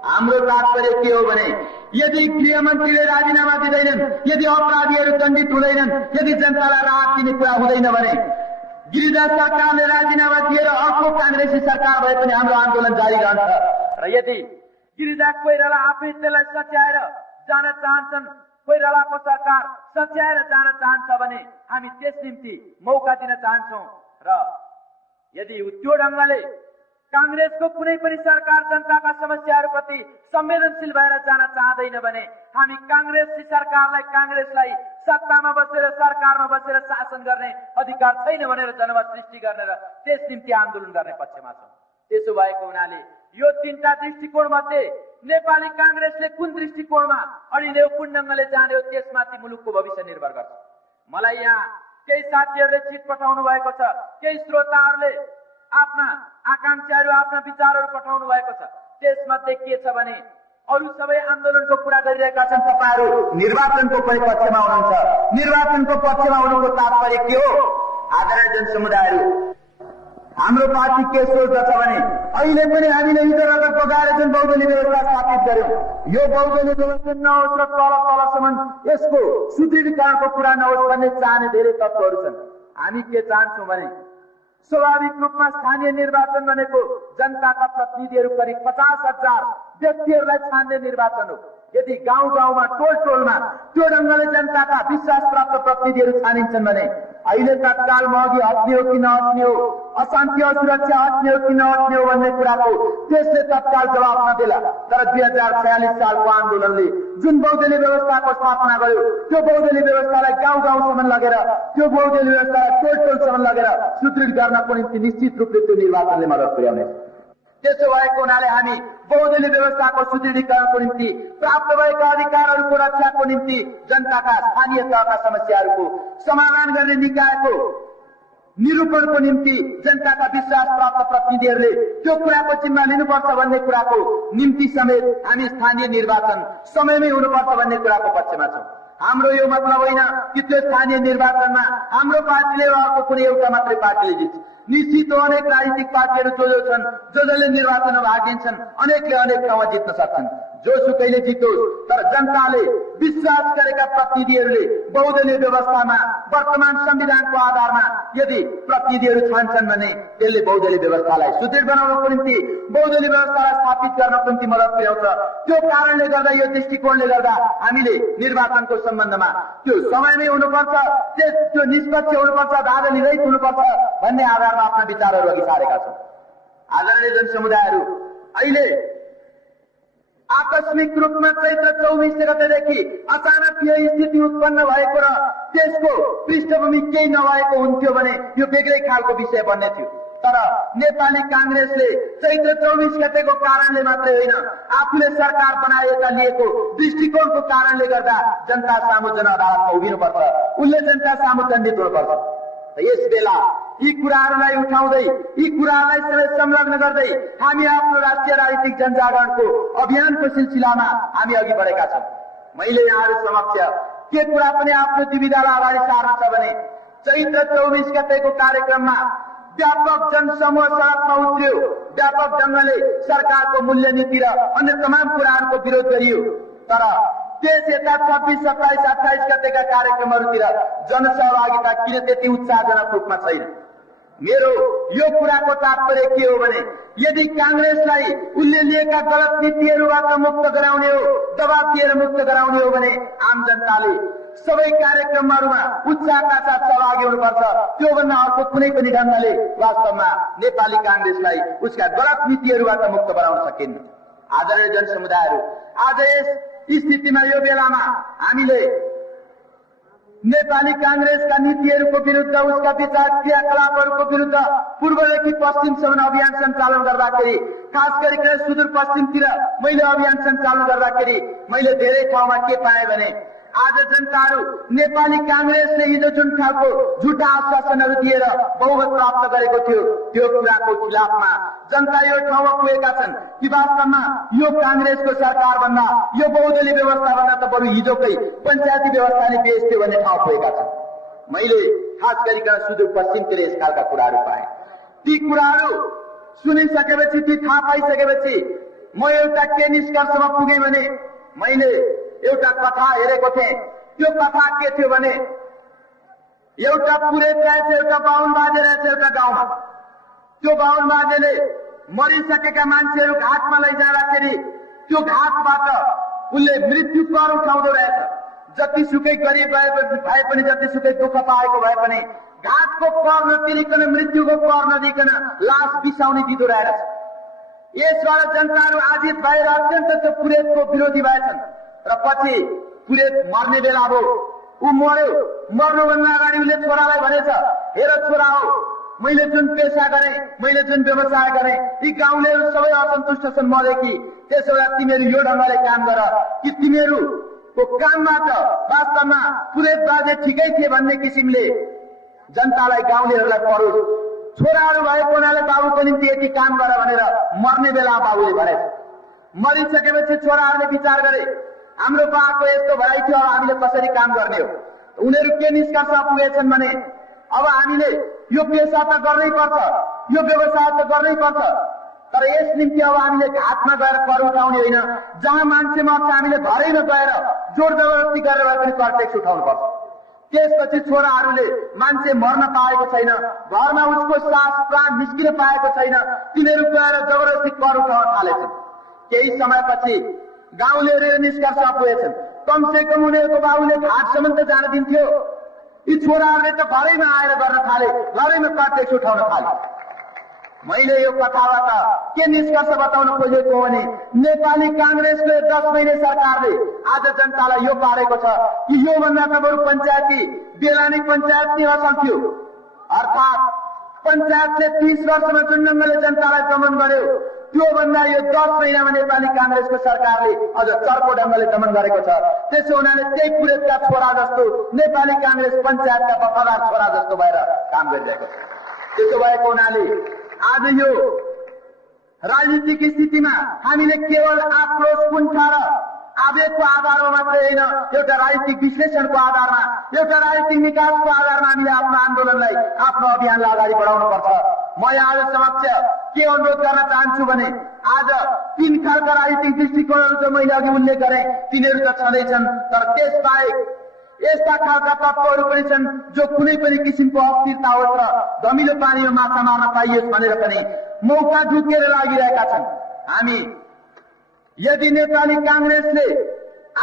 हाम्रो तात्पर्य के हो भने यदि गृहमन्त्रीले राजीनामा दिँदैनन्, यदि अपराधीहरू दण्डित हुँदैनन्, यदि जनतालाई राहत दिने कुरा हुँदैन भने गिरिजा सरकारले राजीनामा दिएर अर्को कांग्रेसी सरकार भए पनि हाम्रो आन्दोलन जारी रहन्छ। र यदि गिरिजा कोइराला आफै त्यसलाई सच्याएर जान चाहन्छन्, कोइरालाको सरकार सच्याएर जान चाहन्छ भने हामी त्यस निम्ति मौका दिन चाहन्छौँ। र यदि त्यो ढङ्गले कांग्रेसको कुनै पनि सरकार जनताका समस्याहरूप्रति संवेदनशील भएर जान चाहँदैन भने हामी कांग्रेसी सरकारलाई, कांग्रेसलाई सत्तामा बसेर सरकारमा बसेर शासन गर्ने अधिकार छैन भनेर जनमत सृष्टि गर्ने र त्यस निम्ति आन्दोलन गर्ने पक्षमा छौँ। त्यसो भएको हुनाले यो तीनटा दृष्टिकोण मध्ये नेपाली कांग्रेसले कुन दृष्टिकोणमा अडिने हो, कुन ढङ्गले जाने हो, त्यसमाथि मुलुकको भविष्य निर्भर गर्छ। मलाई यहाँ केही साथीहरूले चिट पठाउनु भएको छ, केही श्रोताहरूले आफ्ना आकांक्षाहरू आफ्ना विचारहरू पठाउनु भएको छ। त्यसमध्ये के छ भने अरू सबै आन्दोलनको कुरा गरिरहेका छन्। तपाईहरू निर्वाचनको पनि पक्षमा हुनुहुन्छ। निर्वाचनको पक्षमा हुनुको तात्पर्य के हो? आदरणीय जनसमुदायहरू, हाम्रो पार्टी के सोच्दछ भने अहिले पनि हामीले हिजो रगत बगाएर जुन बहुदलीय व्यवस्था स्थापित गर्यौं, यो बहुदलीय व्यवस्था नहोस् र तल तलसम्म यसको सुदृढीकरणको कुरा नहोस् भन्ने चाहने धेरै तत्त्वहरू छन्। हामी के चाहन्छौँ भने स्वाभाविक रूपमा स्थानीय निर्वाचन भनेको जनताका प्रतिनिधिहरू करिब 50,000 व्यक्तिहरूलाई छान्ने निर्वाचन हो। यदि गाउँ गाउँमा टोल टोलमा त्यो ढङ्गले जनताका विश्वास प्राप्त प्रतिनिधिहरू छानिन्छन् भने अहिले तत्काल महँगी हट्ने हो कि नहट्ने हो, अशान्ति असुरक्षा हट्ने हो कि नहट्ने हो भन्ने कुराको त्यसले तत्काल जवाब नदेला। तर 2046 सालको आन्दोलनले जुन बहुदलीय व्यवस्थाको स्थापना गर्यो, त्यो बहुदलीय व्यवस्थालाई गाउँ गाउँसम्म लगेर, त्यो बहुदलीय व्यवस्थालाई टोल टोलसम्म लगेर सुदृढ गर्नको निम्ति निश्चित रूपले त्यो निर्वाचनले मद्दत पुर्याउनेछ। त्यसो भएको हुनाले हामी बहुदलीय व्यवस्थाको सुदृढीकरणको निम्ति, प्राप्त भएका अधिकारहरूको रक्षाको निम्ति, जनताका स्थानीय तहका समस्याहरूको समाधान गर्ने निकायको निरूपणको निम्ति जनताका विश्वास प्राप्त प्रतिनिधिहरूले त्यो कुराको जिम्मा लिनुपर्छ भन्ने कुराको निम्ति समेत हामी स्थानीय निर्वाचन समयमै हुनुपर्छ भन्ने कुराको पक्षमा छौँ। हाम्रो यो मतलब होइन कि त्यो स्थानीय निर्वाचनमा हाम्रो पार्टीले वा अर्को कुनै एउटा मात्रै पार्टीले जित्छ। निश्चित हो अनेक राजनीतिक पार्टीहरू जो छन्, जसले निर्वाचनमा भाग लिन्छन्, अनेकले अनेक ठाउँमा जित्न सक्छन्। जोसुकैले जितोस्, तर जनताले विश्वास गरेका प्रतिनिधिहरूले बहुदलीय व्यवस्थामा वर्तमान संविधानको आधारमा यदि प्रतिनिधिहरू छान्छन् भने त्यसले बहुदलीय व्यवस्थालाई सुदृढ बनाउनको निम्ति, बहुदलीय व्यवस्थालाई स्थापित गर्नको निम्ति मद्दत पुर्याउँछ। त्यो कारणले गर्दा, यो दृष्टिकोणले गर्दा हामीले निर्वाचनको सम्बन्धमा त्यो समयमै हुनुपर्छ, त्यो निष्पक्ष हुनुपर्छ, धाँधली रहित हुनुपर्छ भन्ने आधारमा आफ्ना विचारहरू अघि सारेका छौँ। आदरणीय जनसमुदायहरू, अहिले आकस्मिक रूपमा चैत्र 24 गतेदेखि अचानक यो स्थिति उत्पन्न भएको र त्यसको पृष्ठभूमि केही नभएको हुन्थ्यो भने यो बेग्लै खालको विषय बन्ने थियो। तर नेपाली कांग्रेसले चैत्र 24 गतेको कारणले मात्रै होइन, आफूले सरकार बनाएका लिएको दृष्टिकोणको कारणले गर्दा जनता सामु जनअदालतमा उभिनुपर्छ, उसले जनता सामु दण्डित हुनुपर्छ। यस बेला यी कुराहरूलाई उठाउँदै, यी कुराहरूलाई समेत संलग्न गर्दै हामी आफ्नो राष्ट्रिय राजनीतिक जनजागरणको अभियानको सिलसिलामा हामी अघि बढेका छौँ। मैले यहाँहरू समक्ष के कुरा पनि आफ्नो दुविधालाई अगाडि सार्नु छ भने चैत्र 24 गतेको कार्यक्रममा व्यापक जनसमूह सडकमा उत्रियो, व्यापक ढङ्गले सरकारको मूल्य नीति र अन्य तमाम कुराहरूको विरोध गरियो। तर त्यस यता 26, 27, 28 गतेका कार्यक्रमहरूतिर जनसहभागिता किन त्यति उत्साहजनक रूपमा छैन? मेरो यो कुराको तात्पर्य के हो भने यदि कांग्रेसलाई उसले लिएका गलत नीतिहरूबाट मुक्त गराउने हो, दबाब दिएर मुक्त गराउने हो भने आम जनताले सबै कार्यक्रमहरूमा उत्साहका साथ सहभागी हुनुपर्छ। त्योभन्दा अर्को कुनै पनि ढङ्गले वास्तवमा नेपाली कांग्रेसलाई उसका गलत नीतिहरूबाट मुक्त गराउन सकिन्न। आदरणीय जनसमुदायहरू, आज यस स्थितिमा यो बेलामा हामीले नेपाली कांग्रेसका नीतिहरूको विरुद्ध, उसका विचार क्रियाकलापहरूको विरुद्ध पूर्वदेखि पश्चिमसम्म अभियान सञ्चालन गर्दाखेरि, खास गरिकन सुदूरपश्चिमतिर मैले अभियान सञ्चालन गर्दाखेरि मैले धेरै ठाउँमा के पाएँ भने आज जनताहरू नेपाली कांग्रेसले हिजो जुन खालको झुटा आश्वासनहरू दिएर बहुमत प्राप्त गरेको थियो त्यो कुराको खिलाफमा जनता यो ठाउँमा पुगेका छन् कि वास्तवमा यो कांग्रेसको सरकार भन्दा, यो बहुदलीय व्यवस्था भन्दा त बरु हिजोकै पञ्चायती व्यवस्था नै बेस थियो भन्ने ठाउँ पुगेका छन्। मैले खास गरिकन सुदूरपश्चिमतिर यस खालका कुराहरू पाएँ। ती कुराहरू सुनिसकेपछि, ती थाहा पाइसकेपछि म एउटा के निष्कर्षमा पुगेँ भने मैले एउटा कथा हेरेको थिएँ। त्यो कथा के थियो भने एउटा पुरेत रहेछ, एउटा बाहुन बाजे रहेछ एउटा गाउँमा। त्यो बाहुन बाजेले मरिसकेका मान्छेहरू घाटमा लैजाँदाखेरि त्यो घाटबाट उसले मृत्यु कर उठाउँदो रहेछ। जतिसुकै गरिब भए पनि, जतिसुकै दुःख पाएको भए पनि घाटको कर नतिरिकन, मृत्युको कर नदिकन लास बिसाउने दिँदो रहेछ। यसबाट जनताहरू आजित भएर अत्यन्त त्यो पुरेतको विरोधी भएछन् र पछि पुरेत मर्ने बेला अब ऊ मर्यो। मर्नुभन्दा अगाडि उसले छोरालाई भनेछ, हेर छोरा हो, मैले जुन पेसा गरेँ, मैले जुन व्यवसाय गरेँ, यी गाउँलेहरू सबै असन्तुष्ट छन् मदेखि। त्यसो भए तिमीहरू यो ढङ्गले काम गर कि तिमीहरूको कामबाट वास्तवमा पुरेत बाजे ठिकै थिए भन्ने किसिमले जनतालाई, गाउँलेहरूलाई परोस्। छोराहरू भएको हुनाले बाबुको निम्ति यति काम गर भनेर मर्ने बेला बाबुले भनेछ। मरिसकेपछि छोराहरूले विचार गरे हाम्रो बाको यस्तो भराइ थियो, अब हामीले कसरी काम गर्ने हो। उनीहरू के निष्कर्ष पुगेछन् भने अब हामीले यो पेसा त गर्नै पर्छ, यो व्यवसाय त गर्नै पर्छ, तर यस निम्ति अब हामीले घाटमा गएर कर उठाउने होइन, जहाँ मान्छे मर्छ हामीले घरैमा गएर जोर जबरजस्ती गरेर भए पनि कर ट्याक्स उठाउनु पर्छ। त्यसपछि छोराहरूले मान्छे मर्न पाएको छैन, घरमा उसको सास प्राण निस्किन पाएको छैन, तिनीहरू गएर जबरजस्ती कर उठाउन थालेछन्। केही समयपछि गाउँलेहरू निष्कर्ष पुगेछन् कमसे कम उनीहरूको बाबुले घाटसम्म त जान दिन्थ्यो, यी छोराहरूले त घरैमा आएर गर्न थाले, घरैमा कर ट्याक्स उठाउन थाले। मैले यो कथाबाट के निष्कर्ष बताउन खोजेको हो भने नेपाली कांग्रेसको 10 महिने सरकारले आज जनतालाई यो पारेको छ कि योभन्दा त बरु पञ्चायती बेलानी पञ्चायत नै असल थियो। अर्थात् पञ्चायतले 30 वर्षमा जुन ढङ्गले जनतालाई दमन गर्यो त्योभन्दा यो 10 महिनामा नेपाली कांग्रेसको सरकारले अझ चर्को ढङ्गले दमन गरेको छ। त्यसो हुनाले त्यही पुरेतका छोरा जस्तो नेपाली कांग्रेस पञ्चायतका वफादार छोरा जस्तो भएर काम गरिरहेको छ। त्यसो भएको हुनाले आज यो राजनीतिक स्थितिमा हामीले केवल आक्रोश कुण्ठा र आवेगको आधारमा मात्रै होइन, एउटा राजनीतिक विश्लेषणको आधारमा, एउटा राजनीतिक निकासको आधारमा हामीले आफ्नो आन्दोलनलाई, आफ्नो अभियानलाई अगाडि बढाउनु पर्छ। म आज समक्ष के अनुरोध गर्न चाहन्छु भने आज 3 खालका राजनीतिक दृष्टिकोणहरू जो मैले अघि उल्लेख गरेँ तिनीहरू त छँदैछन्, तर त्यसबाहेक यस्ता खालका तत्त्वहरू पनि छन् जो कुनै पनि किसिमको अस्थिरता होस् र धमिलो पानीमा माछा मार्न पाइयोस् भनेर पनि मौका झुकेर लागिरहेका छन्। हामी यदि नेपाली कांग्रेसले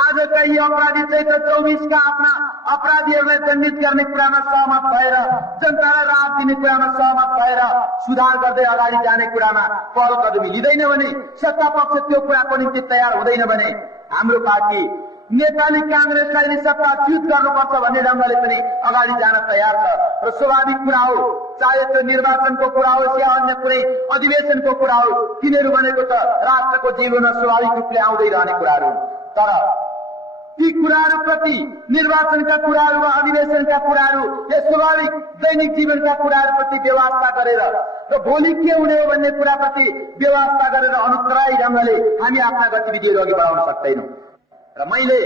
आजका यी अपराधी चैत्र 24 का आफ्ना अपराधीहरूलाई दण्डित गर्ने कुरामा सहमत भएर जनतालाई राहत दिने कुरामा सहमत भएर सुधार गर्दै अगाडि जाने कुरामा पहल कदमी लिँदैन भने, सत्ता पक्ष त्यो कुराको निम्ति तयार हुँदैन भने हाम्रो पार्टी नेपाली कांग्रेसलाई सत्ताच्युत गर्नुपर्छ भन्ने ढङ्गले पनि अगाडि जान तयार छ। र स्वाभाविक कुरा हो, चाहे त्यो निर्वाचनको कुरा होस् या अन्य कुनै अधिवेशनको कुरा हो, तिनीहरू भनेको त राष्ट्रको जीवनमा स्वाभाविक रूपले आउँदै रहने कुराहरू, तर ती कुराहरूप्रति निर्वाचनका कुराहरू वा अधिवेशनका कुराहरू या स्वाभाविक दैनिक जीवनका कुराहरूप्रति व्यवस्था गरेर र भोलि के हुने हो भन्ने कुराप्रति व्यवस्था गरेर अनुत्तरायी ढङ्गले हामी आफ्ना गतिविधिहरू अघि बढाउन सक्दैनौँ। र मैले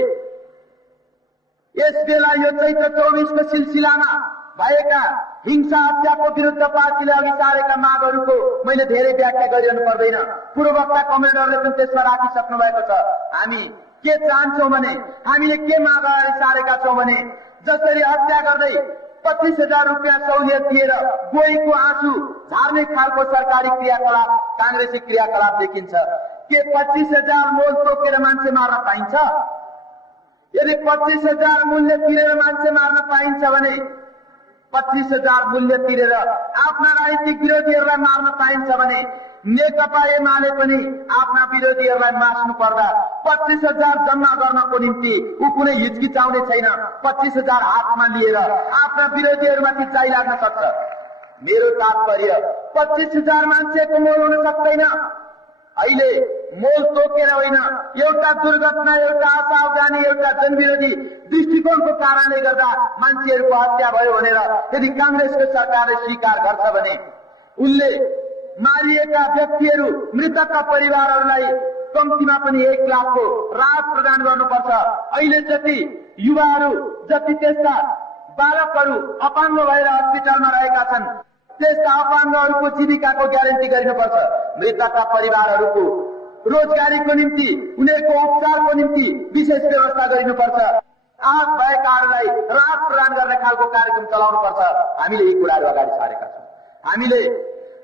यस बेला यो चैत्र 24 को सिलसिलामा भएका हिंसा हत्याको विरुद्ध पार्टीले अघि सारेका मागहरूको मैले धेरै व्याख्या गरिरहनु पर्दैन, पूर्ववक्ता कमेन्टरले पनि त्यसमा राखिसक्नु भएको छ। हामी के चाहन्छौँ भने हामीले के माग अगाडि सारेका छौँ भने जसरी हत्या गर्दै 25,000 रुपियाँ सहुलियत दिएर गोहीको आँसु झार्ने खालको सरकारी क्रियाकलाप, कांग्रेसी क्रियाकलाप देखिन्छ। के 25,000 मोल तोकेर मान्छे मार्न पाइन्छ? यदि 25,000 मूल्य तिरेर मान्छे मार्न पाइन्छ भने 25,000 मूल्य तिरेर आफ्ना राजनीतिक विरोधीहरूलाई मार्न पाइन्छ भने नेकपा एमाले पनि आफ्ना विरोधीहरूलाई मार्नु पर्दा 25,000 जम्मा गर्नको निम्ति ऊ कुनै हिचकिचाउने छैन। 25,000 हातमा लिएर आफ्ना विरोधीहरूमाथि जाइ लाग्न सक्छ। मेरो तात्पर्य 25,000 मान्छेको मोल हुन सक्दैन। अहिले मोल तोकेर होइन, एउटा दुर्घटना, एउटा असावधानी, एउटा जनविरोधी दृष्टिकोणको कारणले गर्दा मान्छेहरूको हत्या भयो भनेर यदि कांग्रेसको सरकारले स्वीकार गर्छ भने उनले मारिएका व्यक्तिहरू, मृतकका परिवारहरूलाई कम्तीमा पनि 1 लाखको राहत प्रदान गर्नुपर्छ। अहिले जति युवाहरू, जति त्यस्ता बालकहरू अपाङ्ग भएर अस्पतालमा रहेका छन् त्यस्ता अपाङ्गहरूको जीविकाको ग्यारेन्टी गरिनुपर्छ। मृतकका परिवारहरूको रोजगारीको निम्ति, उनीहरूको उपचारको निम्ति विशेष व्यवस्था गरिनुपर्छ। आहत भएकाहरूलाई राहत प्रदान गर्ने खालको कार्यक्रम चलाउनुपर्छ। हामीले यी कुराहरू अगाडि सारेका छौँ। हामीले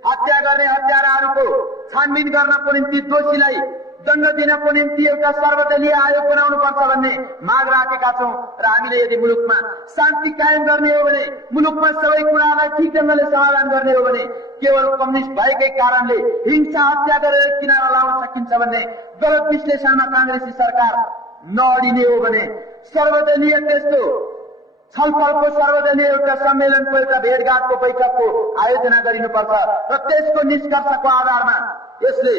हत्या गर्ने हत्याराहरूको छानबिन गर्नको निम्ति, दोषीलाई दण्ड दिनको निम्ति एउटा सर्वदलीय आयोग बनाउनु पर्छ भन्ने माग राखेका छौँ। र हामीले यदि मुलुकमा शान्ति कायम गर्ने हो भने, मुलुकमा सबै कुरालाई ठिक ढङ्गले समाधान गर्ने हो भने केवल कम्युनिस्ट भएकै कारणले हिंसा हत्या गरेर किनारा लाउन सकिन्छ भन्ने गलत विश्लेषणमा कांग्रेसी सरकार नअडिने हो भने सर्वदलीय त्यस्तो छलफलको, सर्वदलीय एउटा सम्मेलनको, एउटा भेटघाटको, बैठकको आयोजना गरिनुपर्छ र त्यसको निष्कर्षको आधारमा यसले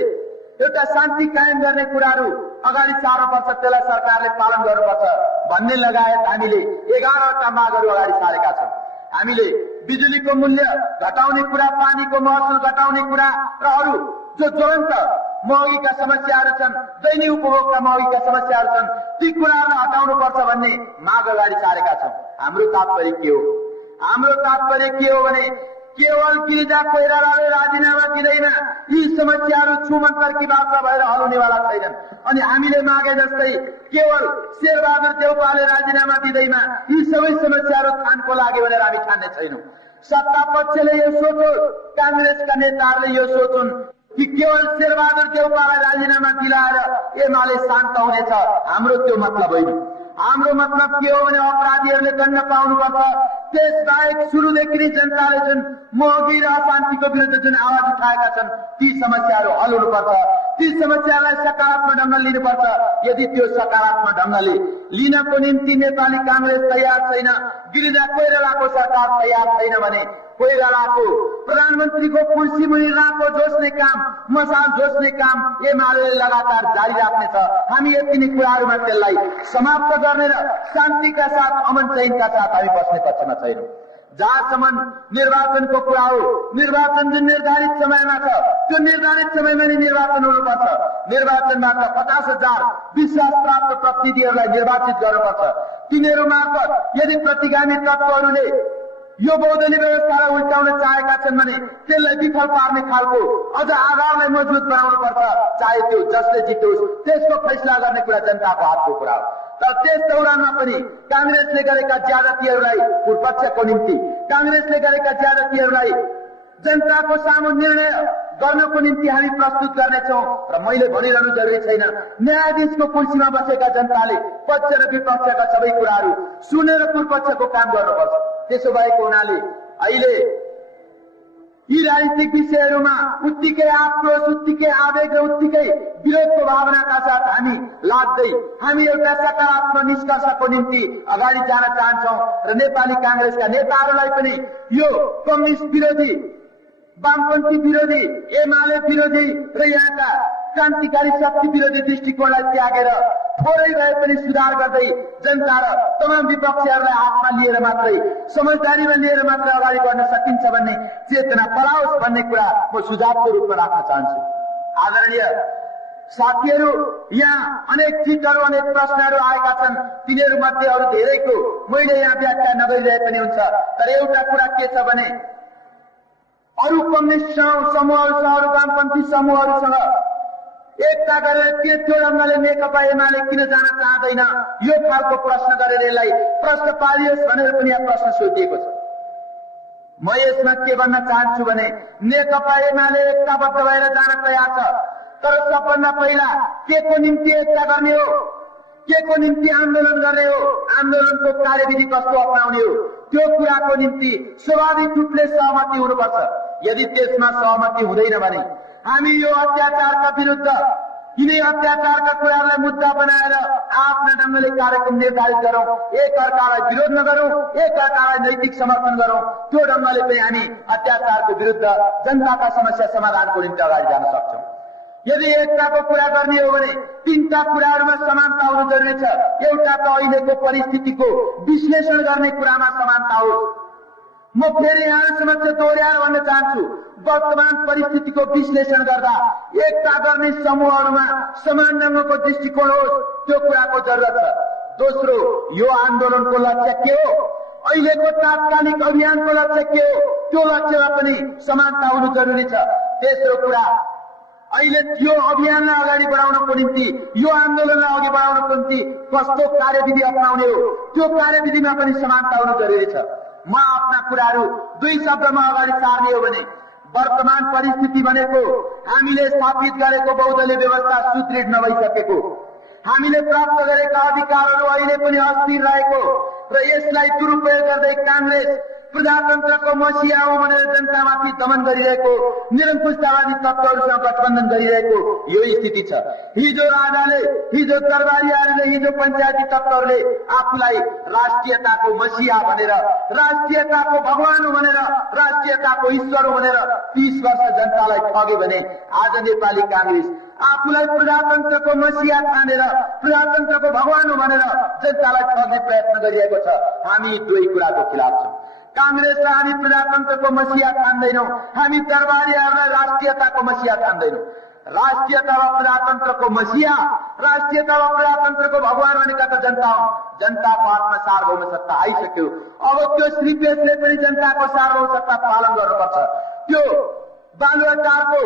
एउटा शान्ति कायम गर्ने कुराहरू अगाडि सार्नुपर्छ, त्यसलाई सरकारले पालन गर्नुपर्छ भन्ने लगायत हामीले 11वटा मागहरू अगाडि सारेका छौँ। हामीले बिजुलीको मूल्य घटाउने कुरा, पानीको महसुल घटाउने कुरा र अरू जो ज्वलन्त महँगीका समस्याहरू छन्, दैनिक उपभोगका महँगीका समस्याहरू छन्, ती कुराहरूलाई हटाउनुपर्छ भन्ने माग अगाडि सारेका छौँ। हाम्रो तात्पर्य के हो? हाम्रो तात्पर्य के हो भने केवल गिरिजा कोइरालाले राजीनामा दिँदैमा यी समस्याहरू छुमन्तरकी भाषा भएर हल्नेवाला छैनन्। अनि हामीले मागे जस्तै केवल शेरबहादुर देउपाले राजीनामा दिँदैमा यी सबै समस्याहरू थानको लाग्यो भनेर हामी ठान्ने छैनौँ। सत्ता पक्षले यो सोचोस्, कांग्रेसका नेताहरूले यो सोचुन् कि केवल शेरबहादुर देउपालाई राजीनामा दिलाएर एमाले शान्त हुनेछ। हाम्रो त्यो मतलब होइन। हाम्रो मतलब के हो भने अपराधीहरूले दण्ड पाउनुपर्छ। त्यसबाहेक सुरुदेखि नै जनताले जुन महँगी र अशान्तिको विरुद्ध जुन आवाज उठाएका छन्, ती समस्याहरू हल हुनुपर्छ। ती समस्यालाई सकारात्मक ढङ्गले लिनुपर्छ। यदि त्यो सकारात्मक ढङ्गले लिनको निम्ति नेपाली कांग्रेस तयार छैन, गिरिजा कोइरालाको सरकार तयार छैन भने कोइरालाको प्रधानमन्त्रीको कुर्सी मुनि राको जोस्ने काम, मसाल जोस्ने काम एमाले लगातार जारी राख्नेछ। हामी यति नै कुराहरूमा त्यसलाई समाप्त गर्ने र शान्तिका साथ, अमन चैनका साथ हामी बस्ने पक्षमा छैनौँ। जहाँसम्म निर्वाचनको कुरा हो, निर्वाचन जुन निर्धारित समयमा छ, त्यो निर्धारित समयमा नै निर्वाचन हुनुपर्छ। निर्वाचनबाट 50,000 विश्वास प्राप्त प्रतिनिधिहरूलाई निर्वाचित गर्नुपर्छ। तिनीहरू मार्फत यदि प्रतिगामी तत्त्वहरूले यो बहुदलीय व्यवस्थालाई उल्टाउन चाहेका छन् भने त्यसलाई विफल पार्ने खालको अझ आधारलाई मजबुत बनाउनुपर्छ। चाहे त्यो जसले जितोस्, त्यसको फैसला गर्ने कुरा जनताको हातको कुरा हो। तर त्यस दौरानमा पनि कांग्रेसले गरेका ज्यादतीहरूलाई पूर्वपक्षको निम्ति, कांग्रेसले गरेका ज्यादतीहरूलाई जनताको सामु निर्णय गर्नको निम्ति हामी प्रस्तुत गर्नेछौँ। र मैले भनिरहनु जरुरी छैन, न्यायाधीशको कुर्सीमा बसेका जनताले पक्ष र विपक्षका सबै कुराहरू सुनेर पूर्वपक्षको काम गर्नुपर्छ। त्यसो भएको हुनाले अहिले यी राजनीतिक विषयहरूमा उत्तिकै आक्रोश, उत्तिकै आवेग र उत्तिकै विरोधको भावनाका साथ हामी लाग्दै हामी एउटा सकारात्मक निष्कर्षको निम्ति अगाडि जान चाहन्छौँ। र नेपाली कांग्रेसका नेताहरूलाई पनि यो कम्युनिस्ट विरोधी, वामपन्थी विरोधी, एमाले विरोधी र यहाँका क्रान्तिकारी शक्ति विरोधी दृष्टिकोणलाई त्यागेर थोरै भए पनि सुधार गर्दै जनता र तमाम विपक्षीहरूलाई हातमा लिएर मात्रै, समझदारीमा लिएर मात्रै अगाडि बढ्न सकिन्छ भन्ने चेतना पलाओस् भन्ने कुरा म सुझावको रूपमा राख्न चाहन्छु। आदरणीय साथीहरू, यहाँ अनेक चिठहरू, अनेक प्रश्नहरू आएका छन्। तिनीहरू मध्ये अरू धेरैको मैले यहाँ व्याख्या नगरिरहे पनि हुन्छ। तर एउटा कुरा के छ भने अरू कम्युनिस्ट समूहहरूसँग, अरू वामपन्थी समूहहरूसँग एकता गरेर के त्यो ढङ्गले नेकपा एमाले किन जान चाहँदैन, यो खालको प्रश्न गरेर यसलाई प्रश्न पारियोस् भनेर पनि यहाँ प्रश्न सोधिएको छ। म यसमा के भन्न चाहन्छु भने नेकपा एमाले एकताबद्ध भएर जान तयार छ। तर सबभन्दा पहिला के को निम्ति एकता गर्ने हो, के को निम्ति आन्दोलन गर्ने हो, आन्दोलनको कार्यविधि कस्तो अप्नाउने हो, त्यो कुराको निम्ति स्वाभाविक रूपले सहमति हुनुपर्छ। यदि त्यसमा सहमति हुँदैन भने हामी यो अत्याचारका विरुद्ध, यिनै अत्याचारका कुरालाई मुद्दा बनाएर आफ्ना ढङ्गले कार्यक्रम निर्धारित गरौँ, एक अर्कालाई विरोध नगरौँ, एक अर्कालाई नैतिक समर्थन गरौँ। त्यो ढङ्गले चाहिँ हामी अत्याचारको विरुद्ध, जनताका समस्या समाधानको निम्ति अगाडि जान सक्छौँ। यदि एकताको कुरा गर्ने हो भने तीनटा कुराहरूमा समानता हुनु जरुरी छ। एउटा त अहिलेको परिस्थितिको विश्लेषण गर्ने कुरामा समानता हो। म फेरि यहाँ समक्ष दोहोर्याएर भन्न चाहन्छु, वर्तमान परिस्थितिको विश्लेषण गर्दा एकता गर्ने समूहहरूमा समान ढङ्गको दृष्टिकोण होस्, त्यो कुराको जरुरत छ। दोस्रो, यो आन्दोलनको लक्ष्य के हो, अहिलेको तात्कालिक अभियानको लक्ष्य के हो, त्यो लक्ष्यमा पनि समानता हुनु जरुरी छ। तेस्रो कुरा, अहिले यो अभियानलाई अगाडि बढाउनको निम्ति, यो आन्दोलनलाई अघि बढाउनको निम्ति कस्तो कार्यविधि अपनाउने हो, त्यो कार्यविधिमा पनि समानता हुनु जरुरी छ। म आफ्ना कुराहरू दुई शब्दमा अगाडि सार्ने हो भने वर्तमान परिस्थिति भनेको हामीले स्थापित गरेको बहुदलीय व्यवस्था सुदृढ नभइसकेको, हामीले प्राप्त गरेका अधिकारहरू अहिले पनि अस्थिर रहेको र यसलाई दुरुपयोग गर्दै कांग्रेस प्रजातन्त्रको मसिया हो भनेर जनतामाथि दमन गरिरहेको, निरङ्कुशतावादी तत्त्वहरूसँग गठबन्धन गरिरहेको यो स्थिति छ। हिजो राजाले, हिजो दरबारीहरूले, हिजो पञ्चायती तत्त्वहरूले आफूलाई राष्ट्रियताको मसिया भनेर, राष्ट्रियताको भगवान हो भनेर, राष्ट्रियताको ईश्वर हो भनेर 30 वर्ष जनतालाई ठगे भने आज नेपाली कांग्रेस आफूलाई प्रजातन्त्रको मसिया ठानेर, प्रजातन्त्रको भगवान हो भनेर जनतालाई ठग्ने प्रयत्न गरिएको छ। हामी दुई कुराको खिलाफ छौँ। कांग्रेसलाई हामी प्रजातन्त्रको मसिया ठान्दैनौं, हामी दरबारीहरूलाई राष्ट्रियताको मसिया ठान्दैनौं। राष्ट्रियता वा प्रजातन्त्रको मसिया, राष्ट्रियता वा प्रजातन्त्रको भगवान भनेका त जनता हो। जनताको हातमा सार्वभौम सत्ता आइसक्यो। अब त्यो श्रीपेशले पनि जनताको सार्वभौम सत्ता पालन गर्नुपर्छ। त्यो बालुवाटारको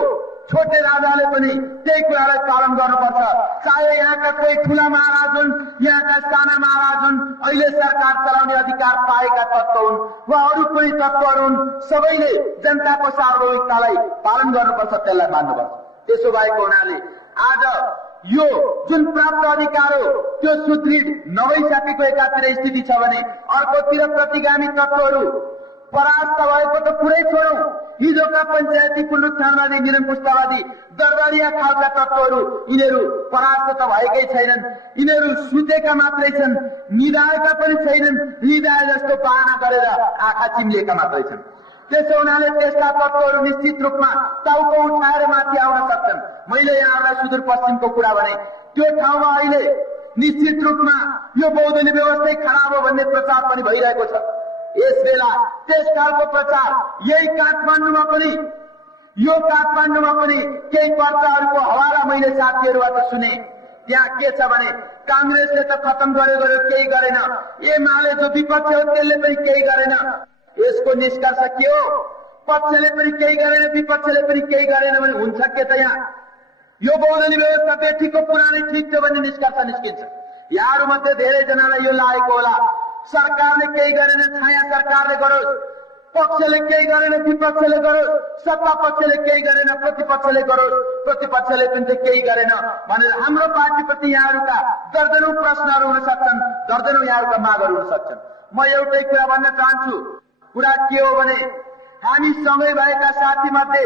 छोटे राजाले पनि त्यही कुरालाई पालन गर्नुपर्छ। चाहे यहाँका कोही ठूला महाराज हुन्, यहाँका साना महाराज हुन्, अहिले सरकार चलाउने अधिकार पाएका तत्त्व हुन् वा अरू कोही तत्त्वहरू हुन्, सबैले जनताको सार्वभौमिकतालाई पालन गर्नुपर्छ, त्यसलाई मान्नुपर्छ। त्यसो भएको हुनाले आज यो जुन प्राप्त अधिकार हो त्यो सुदृढ नभइसकेको एकातिर स्थिति छ भने अर्कोतिर प्रतिगामी तत्त्वहरू परास्त भएको त कुरै छोडौं। हिजोका पञ्चायती पुनरुत्थानवादी, निरङ्कुशतावादी, दरबारिया खालका तत्त्वहरू यिनीहरू परास्त त भएकै छैनन्। यिनीहरू सुतेका मात्रै छन्, निदाएका पनि छैनन्। निदाए जस्तो बहाना गरेर आँखा चिम्लिएका मात्रै छन्। त्यसो हुनाले त्यस्ता तत्त्वहरू निश्चित रूपमा टाउको उठाएर माथि आउन सक्छन्। मैले यहाँलाई सुदूरपश्चिमको कुरा भने त्यो ठाउँमा अहिले निश्चित रूपमा यो बहुदलीय व्यवस्था खराब हो भन्ने प्रचार पनि भइरहेको छ। यस बेला त्यस खालको प्रचार यही काठमाडौँमा पनि, यो काठमाडौँमा पनि केही पर्चाहरूको हवाला मैले साथीहरूबाट सुने। त्यहाँ के छ भने कांग्रेसले त खत्म गरेको केही गरेन, एमाले जो विपक्ष हो त्यसले पनि केही गरेन। यसको निष्कर्ष के हो? पक्षले पनि केही गरेन, विपक्षले पनि केही गरेन भने हुन्छ के त? यहाँ यो बहुदलीय व्यवस्था बेठीको पुरानै ठिक थियो भन्ने निष्कर्ष निस्किन्छ। यहाँहरू मध्ये धेरैजनालाई यो लागेको होला सरकारले केही गरेन, छाया सरकारले गरोस्, पक्षले केही गरेन, विपक्षले गरोस्, सत्ता पक्षले केही गरेन, प्रतिपक्षले गरोस्, प्रतिपक्षले पनि केही गरेन भनेर हाम्रो पार्टीप्रति यहाँहरूका दर्जनौं प्रश्नहरू हुन सक्छन्, दर्जनौं यहाँहरूका मागहरू हुन सक्छन्। म एउटै कुरा भन्न चाहन्छु। कुरा के हो भने हामी सँगै भएका साथी मध्ये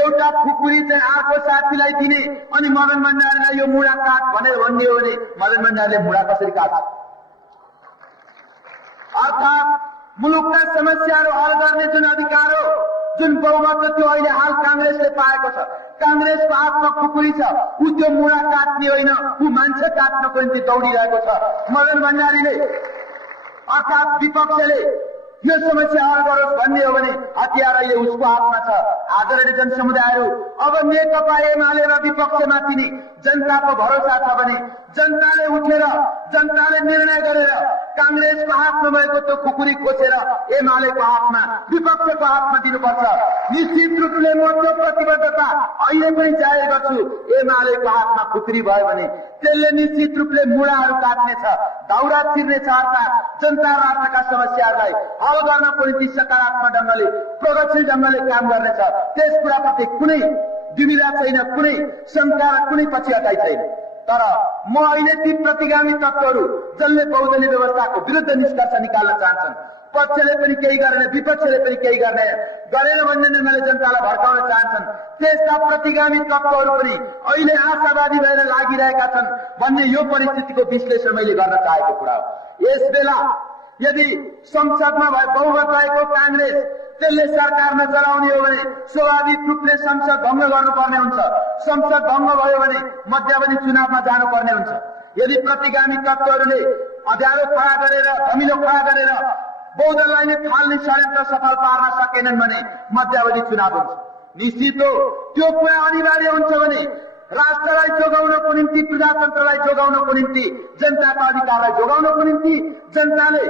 एउटा खुकुरी चाहिँ अर्को साथीलाई दिने अनि मदन भण्डारीलाई यो मुढा काट भनेर भन्ने हो भने मदन भण्डारीले मुढा कसरी काट्छ? अर्थात् मुलुकका समस्याहरू हल गर्ने जुन अधिकार हो, जुन बहुमत त्यो अहिले हाल कांग्रेसले पाएको छ। कांग्रेसको हातमा खुकुरी छ, ऊ त्यो मुढा काट्ने होइन, ऊ मान्छे काट्नको निम्ति दौडिरहेको छ। मदन भण्डारीले अर्थात् विपक्षले यो समस्या हल गरोस् भन्ने हो भने हतियार अहिले उसको हातमा छ। आदरणीय जनसमुदायहरू, अब नेकपा एमाले र विपक्षमाथि नि जनताको भरोसा छ भने जनताले उठेर, जनताले निर्णय गरेर कांग्रेसको हातमा भएको त्यो खुकुरी खोसेर एमालेको हातमा, विपक्षको हातमा दिनुपर्छ। निश्चित रूपले म त्यो प्रतिबद्धता अहिले पनि जाहेर गर्छु। एमालेको हातमा खुकुरी भयो भने त्यसले निश्चित रूपले मुढाहरू काट्नेछ, दाउरा छिर्नेछ। अर्थात् जनता राष्ट्रका समस्याहरूलाई हल गर्नको निम्ति सकारात्मक ढंगले, प्रगतिशील ढंगले काम गर्नेछ। त्यस कुराप्रति कुनै दुविधा छैन, कुनै शंका र कुनै पछि हटाइ छैन। तर म अहिले ती प्रतिगामी तत्त्वहरू जसले बहुदलीय व्यवस्थाको विरुद्ध निष्कर्ष निकाल्न चाहन्छन्, पक्षले पनि केही गरेन, विपक्षले पनि केही गरेन भन्ने ढंगले जनतालाई भड्काउन चाहन्छन्, त्यस्ता प्रतिगामी तत्त्वहरू पनि अहिले आशावादी भएर लागिरहेका छन् भन्ने यो परिस्थितिको विश्लेषण मैले गर्न चाहेको कुरा हो। यस बेला यदि संसदमा बहुमत भएको कांग्रेस त्यसले सरकार नचलाउने हो भने स्वाभाविक रूपले संसद भंग गर्नुपर्ने हुन्छ। संसद भंग भयो भने मध्यावधि चुनावमा जानुपर्ने हुन्छ। यदि प्रतिगामी तत्त्वहरूले अँध्यारो खडा गरेर, धमिलो खडा गरेर बहुदललाई नै फाल्ने षड्यन्त्र सफल पार्न सकेनन् भने मध्यावधि चुनाव हुन्छ। निश्चित हो त्यो कुरा अनिवार्य हुन्छ भने राष्ट्रलाई जोगाउनको निम्ति, प्रजातन्त्रलाई जोगाउनको निम्ति, जनताका अधिकारलाई जोगाउनको निम्ति, जनताले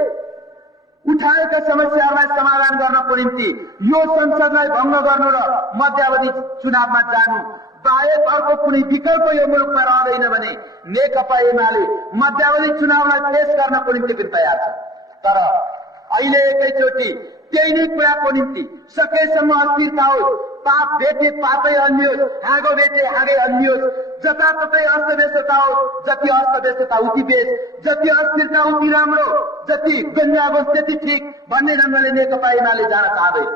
उठाएका समस्याहरूलाई समाधान गर्नको निम्ति यो संसदलाई भंग गर्नु र मध्यावधि चुनावमा जानु बाहेक अर्को कुनै विकल्प यो मुलुकमा रहँदैन भने नेकपा एमाले मध्यावधि चुनावलाई पेश गर्नको निम्ति पनि तयार छ। तर अहिले एकैचोटि त्यही नै कुराको निम्ति सकेसम्म अस्थिरता होस्, पाप भेटे पापै अन्योस्, हाँगो भेटे हाँगै अन्योस्, जताततै अस्तव्यस्तता होस्, जति अस्तव्यस्तता उति बेस, जति अस्थिरता उति राम्रो, जति गन्जाबोस् त्यति ठिक भन्ने ढंगले नेकपा एमाले जान चाहँदैन।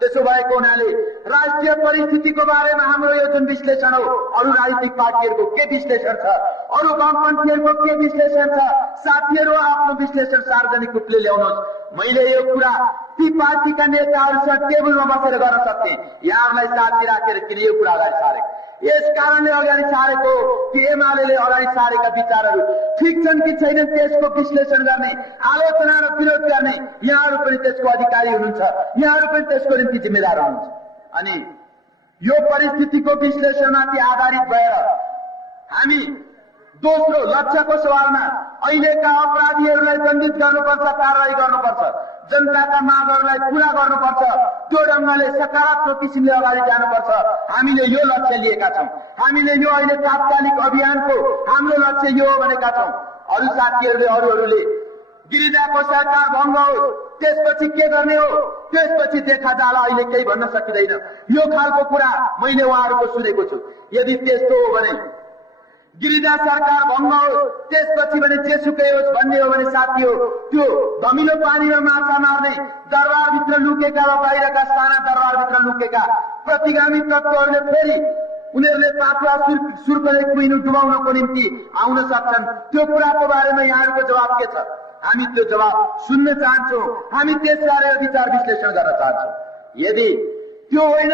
त्यसो भएको हुनाले राष्ट्रिय परिस्थितिको बारेमा हाम्रो यो जुन विश्लेषण हो, अरू राजनीतिक पार्टीहरूको के विश्लेषण छ, अरू वामपन्थीहरूको के विश्लेषण छ, साथीहरू आफ्नो विश्लेषण सार्वजनिक रूपले ल्याउनुहोस्। मैले यो कुरा ती पार्टीका नेताहरूसँग टेबलमा बसेर गर्न सक्थे। यहाँहरूलाई साथी राखेर किन यो कुरा अगाडि सारे? यस कारणले अगाडि सारेको कि एमाले अगाडि सारेका विचारहरू ठिक छन् कि छैनन् त्यसको विश्लेषण गर्ने, आलोचना र विरोध गर्ने यहाँहरू पनि त्यसको अधिकारी हुनुहुन्छ, यहाँहरू पनि त्यसको निम्ति जिम्मेदार हुनुहुन्छ। अनि यो परिस्थितिको विश्लेषणमाथि आधारित भएर हामी दोस्रो लक्ष्यको सवालमा अहिलेका अपराधीहरूलाई दण्डित गर्नुपर्छ, कारवाही गर्नुपर्छ, जनताका मागहरूलाई पूरा गर्नुपर्छ, त्यो ढङ्गले सकारात्मक किसिमले अगाडि जानुपर्छ। हामीले यो लक्ष्य लिएका छौँ। हामीले यो अहिले तात्कालिक अभियानको हाम्रो लक्ष्य यो हो भनेका छौँ। अरू साथीहरूले अरूहरूले गिरिजाको सरकार भङ्ग होस्, त्यसपछि के गर्ने हो, त्यसपछि देखा जाला, अहिले केही भन्न सकिँदैन, यो खालको कुरा मैले उहाँहरूको सुनेको छु। यदि त्यस्तो हो भने गिरिजा सरकार भङ्ग होस्, त्यसपछि भने जेसुकै होस् भन्ने हो भने साथी हो, त्यो धमिलो पानीमा माछा मार्ने, दरबारभित्र लुकेका र बाहिरका साना दरबारभित्र लुकेका प्रतिगामी तत्त्वहरूले फेरि उनीहरूले पाखुरा सुर्कने कुइनो डुबाउनको निम्ति आउन सक्छन्। त्यो कुराको बारेमा यहाँहरूको जवाब के छ? हामी त्यो जवाब सुन्न चाहन्छौँ। हामी त्यसबारे विचार विश्लेषण गर्न चाहन्छौँ। यदि त्यो होइन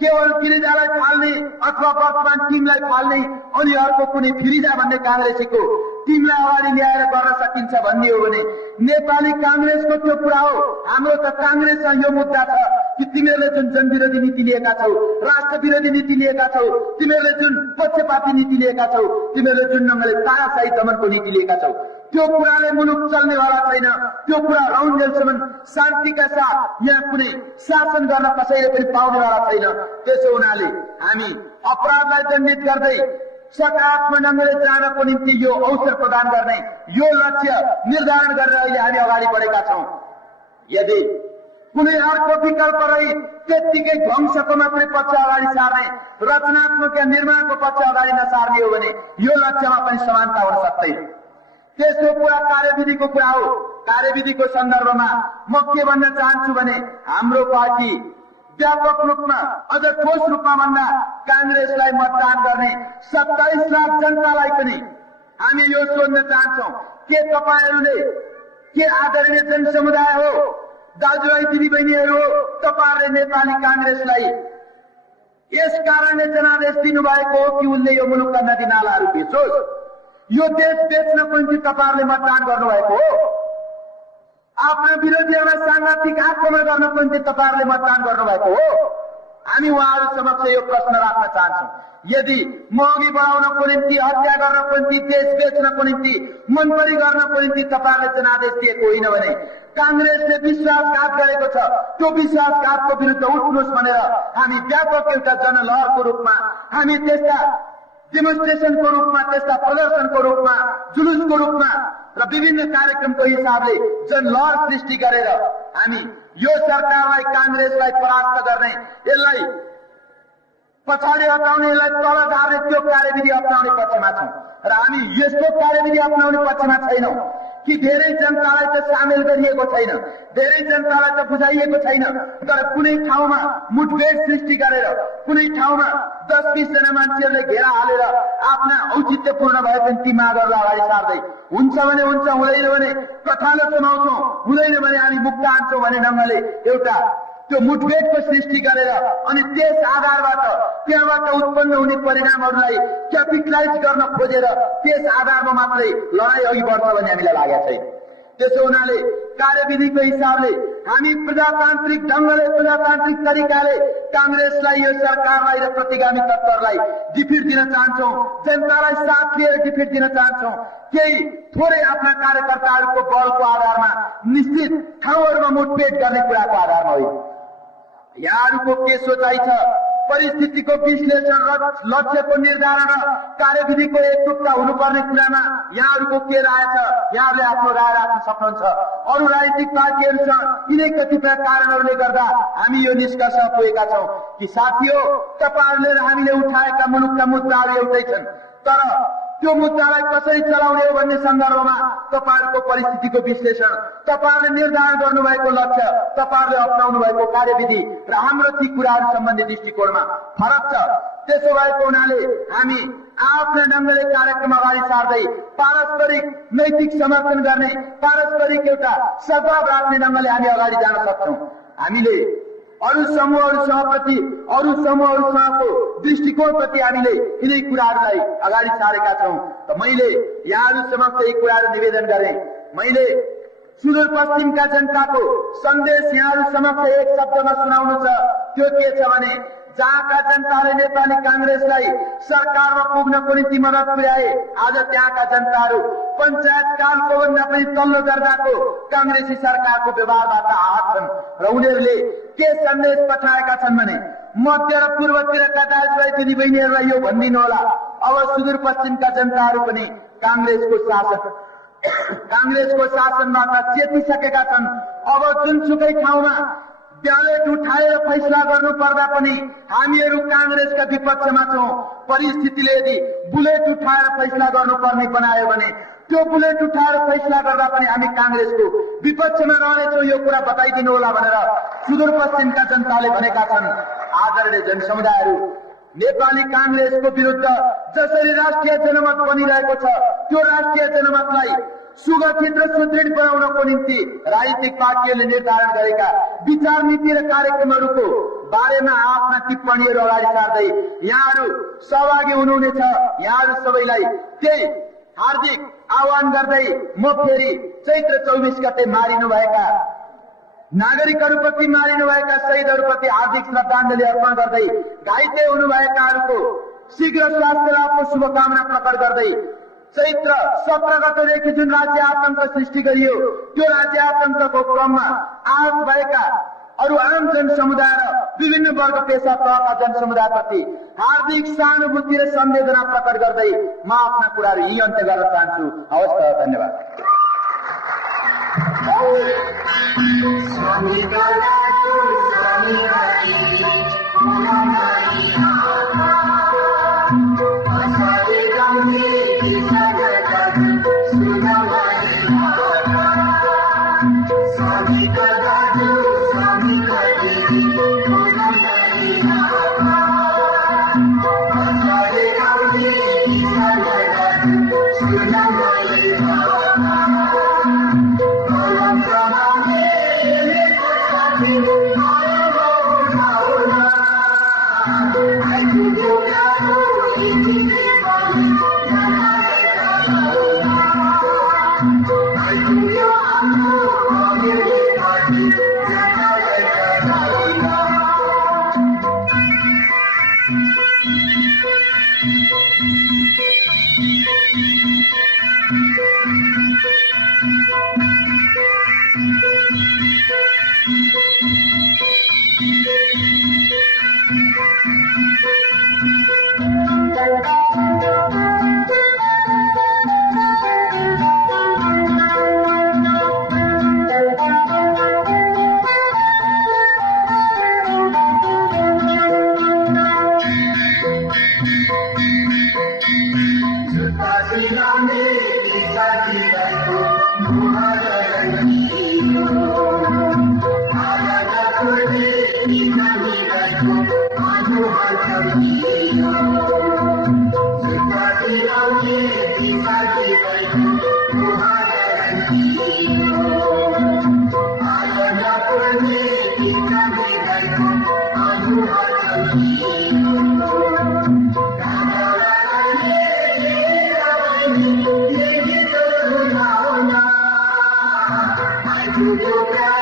केवल गिरिजालाई फाल्ने अथवा वर्तमान टिमलाई फाल्ने अनि अर्को कुनै फिरिजा भन्ने काङ्ग्रेसीको टिमलाई अगाडि ल्याएर गर्न सकिन्छ भन्ने हो भने नेपाली काङ्ग्रेसको त्यो कुरा हो। हाम्रो त काङ्ग्रेससँग यो मुद्दा छ कि तिमीहरूले जुन जनविरोधी नीति लिएका छौ, राष्ट्र विरोधी नीति लिएका छौ, तिमीहरूले जुन पक्षपाती नीति लिएका छौ, तिमीहरूले जुन ढङ्गले तानाशाही दमनको नीति लिएका छौ, त्यो कुराले मुलुक चल्नेवाला छैन। त्यो कुरा राउन्जेलसम्म शान्तिका साथ यहाँ कुनै शासन गर्न कसैले पनि पाउनेवाला छैन। त्यसो हुनाले हामी अपराधलाई दण्डित गर्दै सकारात्मक ढङ्गले जानको निम्ति यो अवसर प्रदान गर्ने यो लक्ष्य निर्धारण गरेर अहिले हामी अगाडि बढेका छौँ। यदि कुनै अर्को विकल्प रही त्यत्तिकै ध्वंसको मात्रै पक्ष अगाडि सार्ने, रचनात्मक या निर्माणको पक्ष अगाडि नसार्ने हो भने यो लक्ष्यमा पनि समानता हुन सक्दैन। त्यसको कुरा कार्यविधिको कुरा हो। कार्यविधिको सन्दर्भमा म के भन्न चाहन्छु भने हाम्रो पार्टी व्यापक रूपमा अझ ठोस रूपमा भन्दा काङ्ग्रेसलाई मतदान गर्ने 27 लाख जनतालाई पनि हामी यो सोध्न चाहन्छौँ, के तपाईहरूले, के आदरणीय जनसमुदाय हो, दाजुभाइ दिदीबहिनीहरू हो, तपाईँहरूले नेपाली काङ्ग्रेसलाई यस कारणले जनादेश दिनुभएको हो कि उनले यो मुलुकका नदी नालाहरू बेचोस्, यो देश बेच्नको निम्ति तपाईँहरूले मतदान गर्नुभएको हो, आफ्ना विरोधीहरूलाई सांघातिक आक्रमण गर्नको निम्ति तपाईँहरूले मतदान गर्नुभएको हो? हामी उहाँहरू समक्ष यो प्रश्न राख्न चाहन्छौँ। यदि महँगी बढाउनको निम्ति, हत्या गर्नको निम्ति, देश बेच्नको निम्ति, मनपरी गर्नको निम्ति तपाईँहरूले जनादेश दिएको होइन भने काङ्ग्रेसले विश्वासघात गरेको छ। त्यो विश्वासघातको विरुद्ध उठ्नुहोस् भनेर हामी व्यापक एउटा जनलहरको रूपमा, हामी त्यस्ता डेमोन्स्ट्रेसनको रूपमा, त्यस्ता प्रदर्शनको रूपमा, जुलुसको रूपमा र विभिन्न कार्यक्रमको हिसाबले जनलहर सृष्टि गरेर हामी यो सरकारलाई, काङ्ग्रेसलाई परास्त गर्ने, यसलाई पछाडि हटाउने, यसलाई तल झार्ने त्यो कार्यविधि अप्नाउने पक्षमा छौँ। र हामी यस्तो कार्यविधि अप्नाउने पक्षमा छैनौँ कि धेरै जनतालाई त सामेल गरिएको छैन, धेरै जनतालाई त बुझाइएको छैन, तर कुनै ठाउँमा मुठभेड सृष्टि गरेर, कुनै ठाउँमा 10-20 जना मान्छेहरूले घेरा हालेर आफ्ना औचित्यपूर्ण भए पनि ती मागहरूलाई अगाडि सार्दै हुन्छ भने हुन्छ, हुँदैन भने कथालो समाउँछौँ, हुँदैन भने हामी मुक्त हान्छौँ भन्ने ढङ्गले एउटा त्यो मुठभेडको सृष्टि गरेर अनि त्यस आधारबाट त्यहाँबाट उत्पन्न हुने परिणामहरूलाई क्यापिटलाइज गर्न खोजेर त्यस आधारमा मात्रै लडाई अघि बढ्छ भन्ने हामीलाई लागेको छैन। त्यसो हुनाले कार्यविधिको हिसाबले हामी प्रजातान्त्रिक ढङ्गले, प्रजातान्त्रिक तरिकाले काङ्ग्रेसलाई, यो सरकारलाई र प्रतिगामी तत्त्वहरूलाई डिफिट दिन चाहन्छौँ, जनतालाई साथ लिएर डिफिट दिन चाहन्छौँ। केही थोरै आफ्ना कार्यकर्ताहरूको बलको आधारमा निश्चित ठाउँहरूमा मुठभेड गर्ने कुराको आधारमा होइन। यहाँहरूको के सोचाइ छ? परिस्थितिको विश्लेषण र लक्ष्यको निर्धारण र कार्यविधिको एकरूपता हुनुपर्ने कुरामा यहाँहरूको के राय छ? यहाँहरूले आफ्नो राय राख्न सक्नुहुन्छ। अरू राजनीतिक पार्टीहरू छ, यिनै कतिपय कारणहरूले गर्दा हामी यो निष्कर्षमा पुगेका छौँ कि साथी हो, तपाईँहरूले र हामीले उठाएका मुलुकका मुद्दाहरू एउटै छन्, तर त्यो मुद्दालाई कसरी चलाउने हो भन्ने सन्दर्भमा तपाईँहरूको परिस्थितिको विश्लेषण, तपाईँहरूले निर्धारण गर्नुभएको लक्ष्य, तपाईँहरूले अप्नाउनु भएको कार्यविधि र हाम्रो ती कुराहरू सम्बन्धी दृष्टिकोणमा फरक छ। त्यसो भएको हुनाले हामी आफ्ना ढङ्गले कार्यक्रम अगाडि सार्दै पारस्परिक नैतिक समर्थन गर्ने, पारस्परिक एउटा सद्भाव राख्ने ढङ्गले हामी अगाडि जान सक्छौँ। हामीले अरू समूहहरूसँगको दृष्टिकोणप्रति हामीले यिनै कुराहरूलाई अगाडि सारेका छौं। त मैले यहाँहरू समक्ष यी कुराहरू निवेदन गरे। मैले सुदूरपश्चिमका जनताको सन्देश यहाँहरू समक्ष एक शब्दमा सुनाउनु छ। त्यो के छ भने, जहाँका जनताले नेपाली कांग्रेसलाई सरकारमा पुग्नको निम्ति मद्दत पुर्याए, आज त्यहाँका जनताहरू पञ्चायत कालको भन्दा पनि तल्लो दर्जाको कांग्रेसी सरकारको व्यवहारबाट आहत छन् र उनीहरूले के सन्देश पठाएका छन् भने, मध्य र पूर्वतिरका दाजुभाइ दिदीबहिनीहरूलाई यो भनिदिनु होला, अब सुदूरपश्चिमका जनताहरू पनि कांग्रेसको शासनबाट चेतिसकेका छन्। अब जुनसुकै ठाउँमा ब्यालेट उठाएर फैसला गर्नु पर्दा पनि हामीहरू कांग्रेसका विपक्षमा छौं। परिस्थितिले यदि बुलेट उठाएर फैसला गर्नुपर्ने बनायो भने त्यो बुलेट उठाएर फैसला गर्दा पनि हामी कांग्रेसको विपक्षमा रहनेछौं। यो कुरा बताइदिनु होला भनेर सुदूरपश्चिमका जनताले भनेका छन्। आदरणीय जनसमुदायहरू, नेपाली कांग्रेसको विरुद्ध जसरी राष्ट्रिय जनमत बनिरहेको छ, त्यो राष्ट्रिय जनमतलाई सुगठित र सुदृढ बनाउनको निम्ति राजनीतिक पार्टीहरूले निर्धारण गरेका विचार नीति र कार्यक्रमहरूको बारेमा आफ्ना टिप्पणीहरू अगाडि सार्दै यहाँहरू सहभागी हुनुहुनेछ। यहाँहरू सबैलाई त्यही हार्दिक आह्वान गर्दै म फेरि चैत्र 24 गते मारिनुभएका नागरिकहरूप्रति, मारिनुभएका शहीदहरूप्रति हार्दिक श्रद्धाञ्जली अर्पण गर्दै, घाइते हुनुभएकाहरूको शीघ्र स्वास्थ्य लाभको शुभकामना प्रकट गर्दै, चैत्र 17 गतेदेखि जुन राज्य आतंक सृष्टि गरियो, त्यो राज्य आतंकको क्रममा आहत भएका अरू आम जनसमुदाय र विभिन्न वर्ग पेशा तहका जनसमुदायप्रति हार्दिक सहानुभूति र संवेदना प्रकट गर्दै म आफ्ना कुराहरू यही अन्त्य गर्न चाहन्छु। हवस् त, धन्यवाद। Thank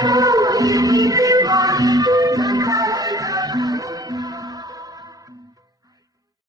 you.